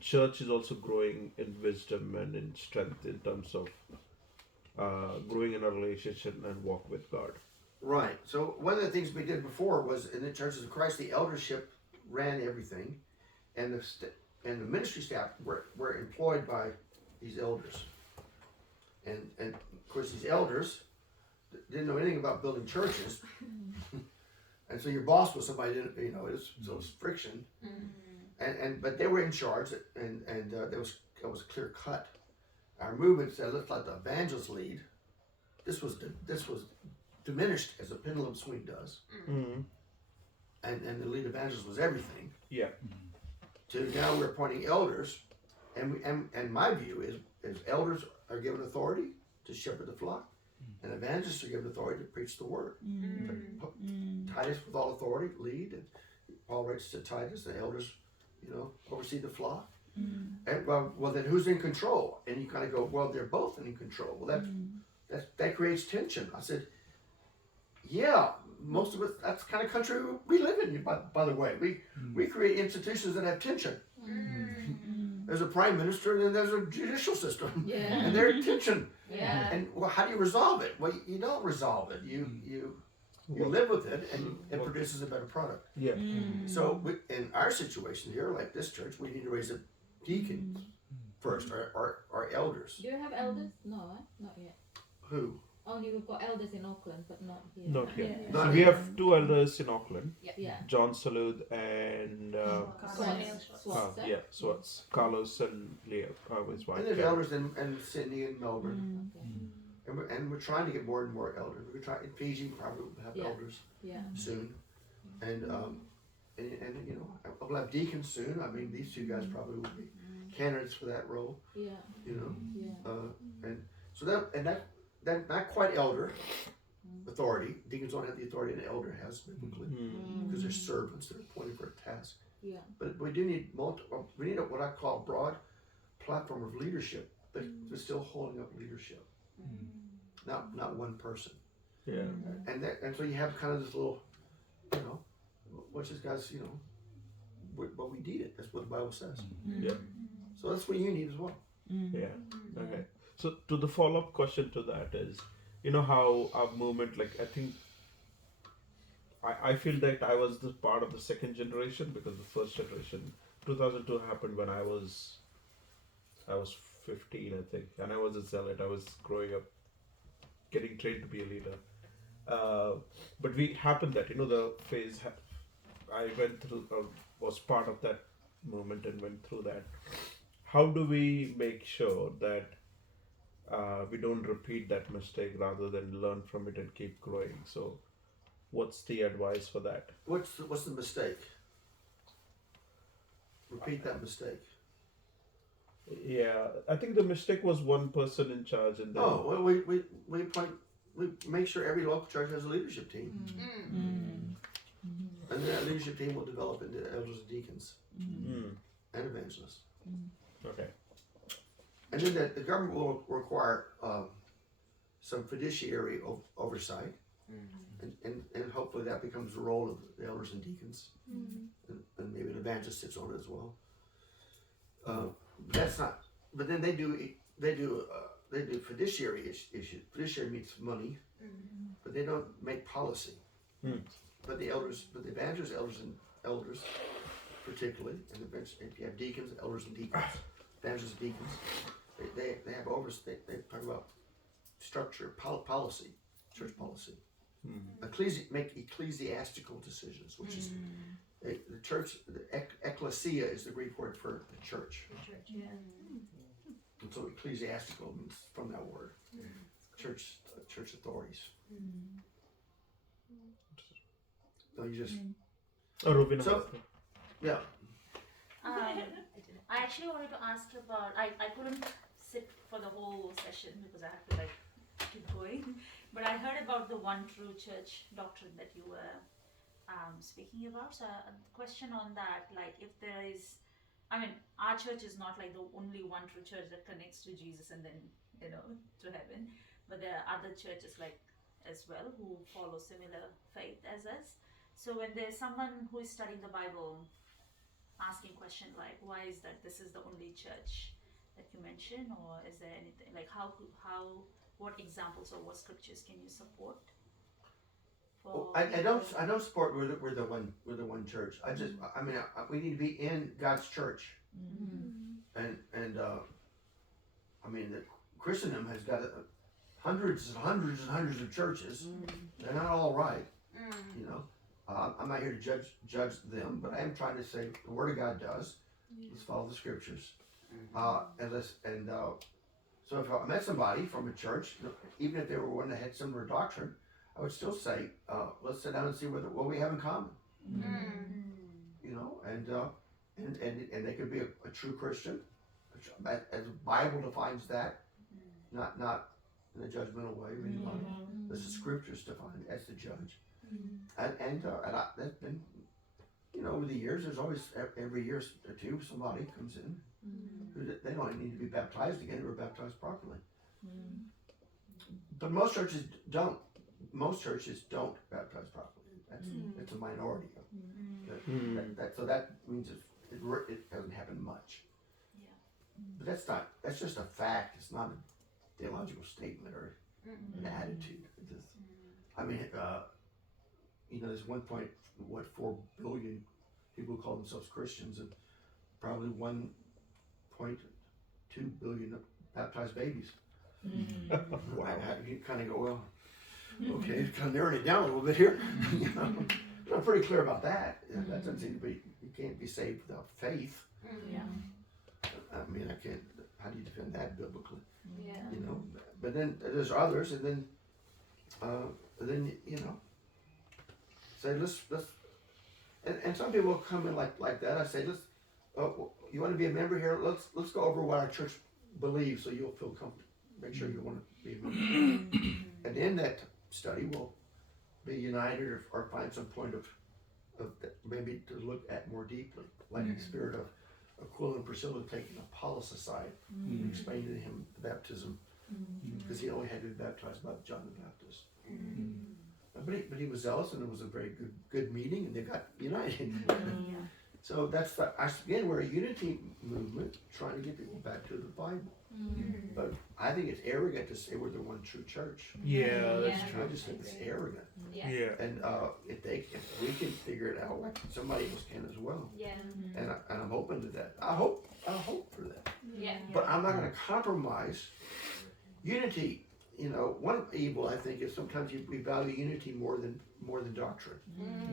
church is also growing in wisdom and in strength in terms of growing in a relationship and walk with God. Right. So one of the things we did before was in the churches of Christ, the eldership ran everything, and the ministry staff were employed by these elders, and of course these elders didn't know anything about building churches, and so your boss was somebody didn't it was friction, but they were in charge, and that was clear cut. Our movement said let's let the evangelists lead. This was diminished as a pendulum swing does, and the lead evangelist was everything. Yeah. To now we're appointing elders, and my view is elders are given authority to shepherd the flock, and evangelists are given authority to preach the word. Titus with all authority lead, and Paul writes to Titus, the elders, oversee the flock. And well, then who's in control? And you kind of go, well, they're both in control. Well, that creates tension. I said, yeah, most of it. That's the kind of country we live in. By the way, we create institutions that have tension. There's a prime minister, and then there's a judicial system, and there's tension. And well, how do you resolve it? Well, you don't resolve it. You You live with it, and it produces a better product. Yeah. So in our situation here, like this church, we need to raise a deacon first, our elders. Do you have elders? No, not yet. Who? Only we've got elders in Auckland, but not here. Not yet. Yeah. So Not we yet. have 2 elders in Auckland, Yeah. John Salud and Swartz, eh? Swartz, Carlos and Leo, his wife. And there's Karen. elders in Sydney and Melbourne, Okay. and we're trying to get more and more elders. We're trying in Fiji, probably will have Yeah. elders Yeah. soon, and you know, we'll have deacons soon. I mean, these two guys probably will be candidates for that role. Yeah. You know, Yeah. and so that not quite elder authority. Deacons don't have the authority an elder has biblically because they're servants. They're appointed for a task. Yeah. But we do need we need what I call a broad platform of leadership, but they're still holding up leadership, not one person. Yeah. And so you have kind of this little, you know, what's this guy's, you know, but we need it. That's what the Bible says. Yeah. So that's what you need as well. Yeah. Okay. So to the follow-up question to that is, you know how our movement, like I think, I feel that I was the part of the second generation because the first generation, 2002 happened when I was 15, I think, and I was a zealot. I was growing up, getting trained to be a leader. But we happened that, you know, the phase I went through, was part of that movement and went through that. How do we make sure that we don't repeat that mistake rather than learn from it and keep growing? So what's the advice for that? What's the mistake? Repeat that mistake. Yeah, I think the mistake was one person in charge and then Oh, well, we make sure every local church has a leadership team, and then that leadership team will develop into elders and deacons and evangelists. Okay. And then the government will require some fiduciary oversight, and hopefully that becomes the role of the elders and deacons, and maybe an evangelist sits on it as well. That's not. But then they do fiduciary issues. Fiduciary means money, but they don't make policy. But the evangelists, elders, particularly, and if you have deacons, elders and deacons, evangelists and deacons, they have oversight. They talk about structure, policy, church policy. Make ecclesiastical decisions, which is the church. Ecclesia is the Greek word for the church. And so ecclesiastical means from that word, church authorities. So you just Robin. So- yeah. I actually wanted to ask about, I couldn't sit for the whole session because I had to like keep going, but I heard about the one true church doctrine that you were speaking about. So a question on that, like if there is, I mean, our church is not like the only one true church that connects to Jesus and then, you know, to heaven, but there are other churches like as well who follow similar faith as us. So when there's someone who is studying the Bible asking question like, why is that this is the only church that you mention, or is there anything like what examples or what scriptures can you support? Well, I don't support we're the one church. I mean we need to be in God's church, and I mean the Christendom has got hundreds and hundreds and hundreds of churches. They're not all right, you know. I'm not here to judge them, but I am trying to say the Word of God does. Let's follow the Scriptures. So if I met somebody from a church, even if they were one that had similar doctrine, I would still say, let's sit down and see what we have in common. You know, and they could be a true Christian, as the Bible defines that, not in a judgmental way or anybody. This is Scriptures defined as the judge. And that's been, you know, over the years, there's always, every year or two, somebody comes in who they don't need to be baptized again, they were baptized properly. But most churches don't. Most churches don't baptize properly. It's a minority. So that means it doesn't happen much. But that's just a fact. It's not a theological statement or an attitude. I mean, there's 4 billion people who call themselves Christians, and probably 1.2 billion baptized babibies. Wow, you kind of go, well, okay, it's kind of narrowing it down a little bit here. I'm pretty clear about that. That doesn't seem to be, you can't be saved without faith. Yeah. I mean, I can't, how do you defend that biblically? Yeah. But then there's others, and then say let's and some people come in like that. I say you want to be a member here? Let's go over what our church believes, so you'll feel comfortable. Make sure you want to be a member. And in that study, we'll be united or find some point of maybe to look at more deeply, like the spirit of Aquila and Priscilla taking Apollos aside and explaining to him the baptism, because he only had to be baptized by John the Baptist. But he was zealous, and it was a very good meeting, and they got united. So that's again, we're a unity movement trying to get people back to the Bible. But I think it's arrogant to say we're the one true church. Yeah, that's I true. just think it's arrogant. Yeah. Yeah. And if we can figure it out, like somebody else can as well. Yeah. And I'm open to that. I hope for that. Yeah. But I'm not going to compromise unity. One evil I think is sometimes we value unity more than doctrine.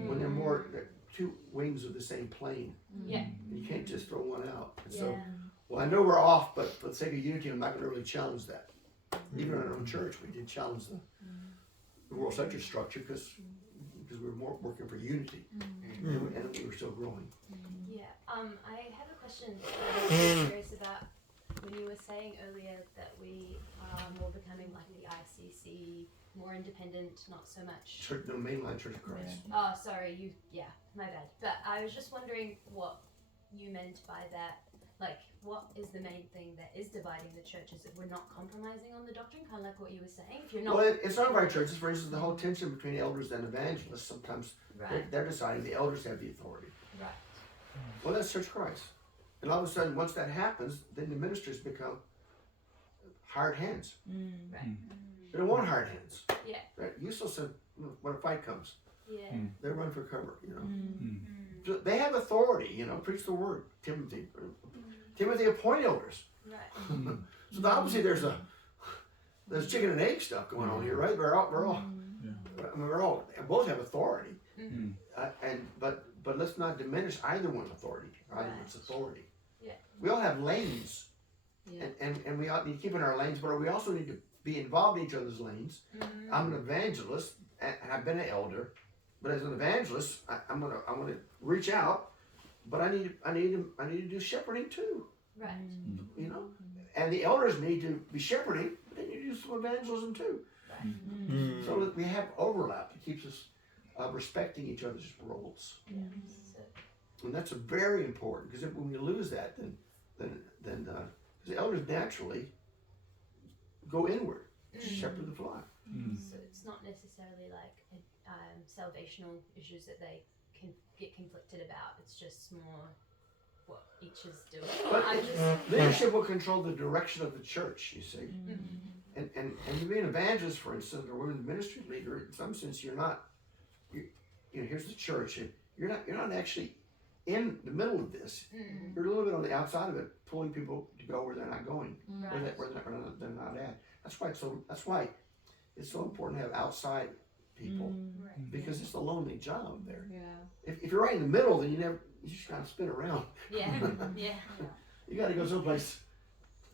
When they're two wings of the same plane. Yeah. You can't just throw one out. And so, well, I know we're off, but for the sake of unity, I'm not going to really challenge that. Even in our own church, we did challenge the world sector structure because we were more working for unity, and we were still growing. Yeah, I have a question that I was curious about when you were saying earlier that we are more becoming like the ICC, more independent, not so much. Church, the mainline Church of Christ. Oh, sorry, my bad. But I was just wondering what you meant by that. Like, what is the main thing that is dividing the church? Is that we're not compromising on the doctrine, kind of like what you were saying? If you're not. Well, in some of our churches, for instance, the whole tension between elders and evangelists, sometimes Right. they're deciding the elders have the authority. Right. Well, that's Church of Christ. And all of a sudden, once that happens, then the ministers become hired hands. Right. They don't want hard hands. Yeah. Right? You still said when a fight comes, Yeah. they run for cover. So they have authority. Preach the word. Timothy appoint elders. Right. So obviously there's chicken and egg stuff going on here, right? We're all. I mean, both have authority, but let's not diminish either one's authority, one's authority. Yeah. We all have lanes, and we ought to keep in our lanes, but we also need to be involved in each other's lanes. I'm an evangelist, and I've been an elder, but as an evangelist, I'm gonna reach out, but I need to do shepherding too, Right. and the elders need to be shepherding, but they need to do some evangelism too. So that we have overlap. It keeps us respecting each other's roles, So, and that's very important, because when we lose that, then the elders naturally go inward, shepherd the flock. so it's not necessarily like salvational issues that they can get conflicted about. It's just more what each is doing. But I'm just leadership will control the direction of the church. You see, and to be an evangelist, for instance, or women's ministry leader, in some sense, you're not. Here's the church, and you're not actually in the middle of this. You're a little bit on the outside of it, pulling people to go where they're not going, where they're not at. That's why it's so important to have outside people, because it's a lonely job there. Yeah. If you're right in the middle, then you just kind of spin around. yeah. You got to go someplace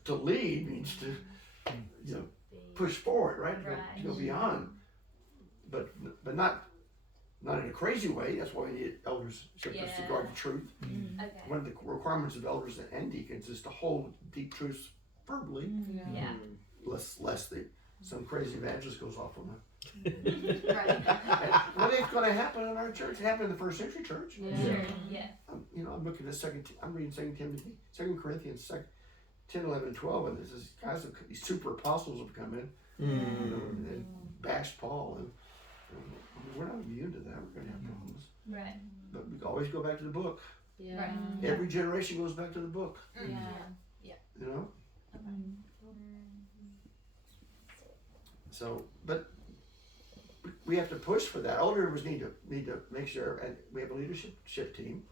to lead, means to push forward, right? To go beyond, but not in a crazy way. That's why we need elders, shepherds to guard the truth. Okay. One of the requirements of elders and deacons is to hold deep truths verbally, Yeah. lest some crazy evangelist goes off on them. Right. Well, it's going to happen in our church. It happened in the first century church. Sure. Yeah. I'm looking at I'm reading 2 Corinthians 10, 11, 12, and this is these super apostles have come in, and bashed Paul, and we're not immune to that. We're going to have problems, Right. but we can always go back to the book. Yeah. Right. Every generation goes back to the book. Yeah. So, but we have to push for that. Older members need to make sure, and we have a leadership team,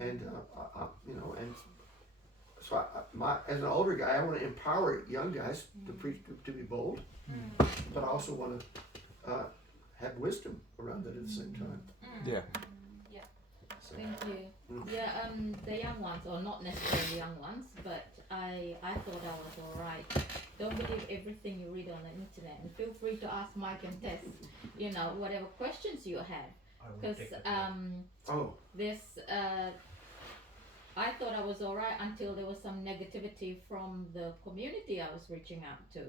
and you know, and so as an older guy, I want to empower young guys to preach, to be bold, but I also want to have wisdom around it at the same time. Yeah. So, Thank you. Yeah, the young ones, or not necessarily young ones, but I thought I was alright. Don't believe everything you read on the internet, and feel free to ask Mike and Tess, you know, whatever questions you have. I will Because take it. this, I thought I was alright until there was some negativity from the community I was reaching out to.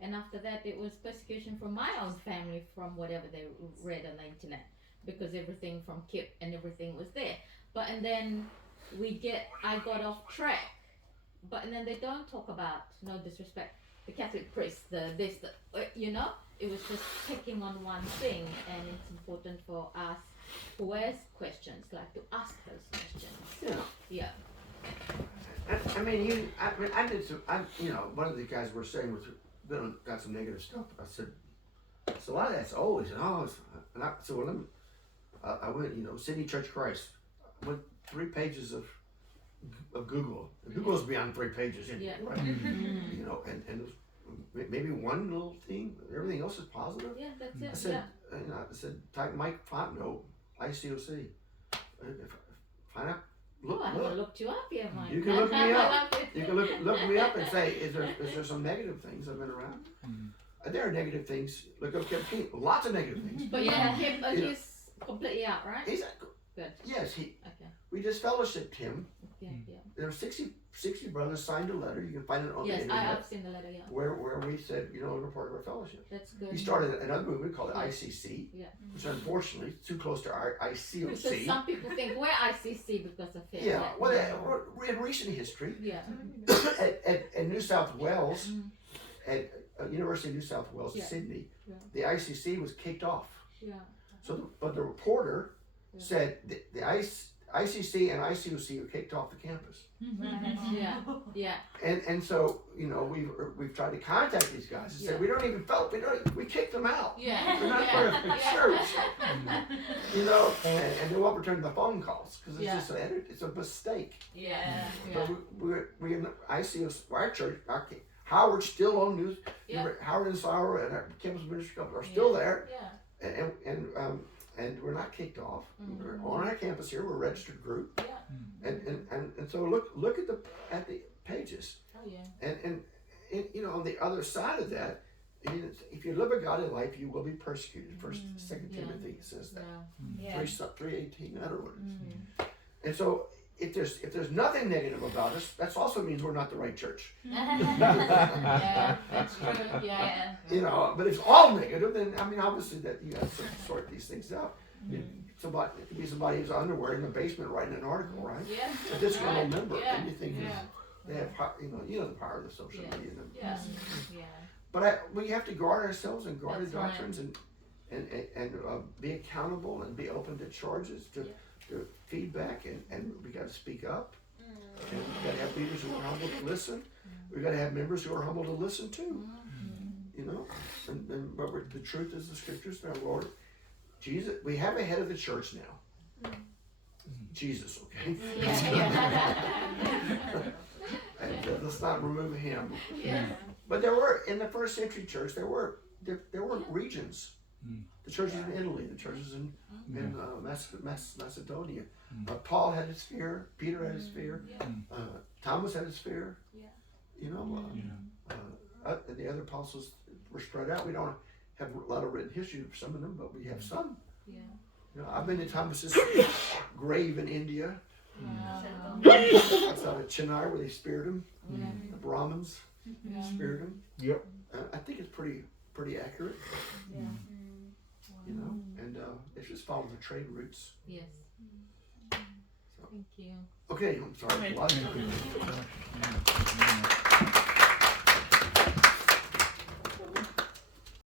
And after that, it was persecution from my own family from whatever they read on the internet. Because everything from Kip and everything was there. But and then I got off track. But and then they don't talk about, no disrespect, the Catholic priest, you know? It was just picking on one thing, and it's important for us who has questions, like to ask those questions. yeah. Yeah. I mean, I did some. You know, one of the guys were saying got some negative stuff. I said, so a lot of that's old. He said, and I said, well, I went, you know, Sydney Church of Christ. I went 3 pages of Google. Google's beyond 3 pages anyway, right? You know, and it was maybe one little thing. Everything else is positive. Yeah, that's it. I said, you know, I said, type Mike Fontenot, ICOC. Find out. Look. I haven't looked you up yet, Mike. You can look me I up. love it. You can look me up and say, is there some negative things I've been around? There are negative things. Look up Kip King. Lots of negative things. But he's completely out, right? He's Good. yes. Okay. We just fellowshipped him. Yeah. There were 60 brothers signed a letter. You can find it on the Yes, internet. I've seen the letter. Yeah. Where we said, you know, we're part of our fellowship. That's good. He started another movement called the ICC, Yeah. which unfortunately is too close to our Because ICOC. some people think we're ICC because of it. Yeah, well, we're in recent history, Yeah. at New South Wales, at University of New South Wales in Yeah. Sydney, Yeah. the ICC was kicked off. Yeah. So, but the reporter said the ICC and ICOC were kicked off the campus. Yeah. And so, you know, we've tried to contact these guys and said, we kicked them out. Yeah. They're not part of the church. You know, and they won't return the phone calls because it's just it's a mistake. Yeah. But we in ICOC, our church, Howard's still on news. Howard and Sauer and our campus ministry couple are still there. Yeah. And we're not kicked off. We're on our campus here. We're a registered group. Yeah. And so look at the pages. Oh yeah. And you know, on the other side of that, if you live a godly life, you will be persecuted. Second Timothy says that. Yeah. 3:18. I don't know what it is. And so if there's nothing negative about us, that also means we're not the right church. Yeah, that's true. Yeah. You know, but if it's all negative, then I mean, obviously that you got to sort these things out. Somebody, it could be somebody who's underwear in the basement writing an article, right? Yeah. A disgruntled member, Yeah. and you think they have, you know the power of the social media. Yeah. But we have to guard ourselves and guard That's the right. doctrines and be accountable and be open to charges, to feedback, and we got to speak up. And we got to have leaders who are humble to listen. We got to have members who are humble to listen too. You know, but the truth is the scriptures. Our Lord Jesus, we have a head of the church now. Jesus, okay. And let's not remove him. But there were in the first century church. There were regions. The churches in Italy, the churches in Macedonia. Paul had his sphere. Peter had his sphere. Thomas had his sphere. You know, the other apostles were spread out. We don't have a lot of written history of some of them, but we have some. Yeah. You know, I've been to Thomas's grave in India. Wow. Outside of Chennai, where they speared him. The Brahmins speared him. Yep. I think it's pretty accurate. Yeah. You know, and it's just following the trade routes. Yes. So. Thank you. Okay, I'm sorry. A lot of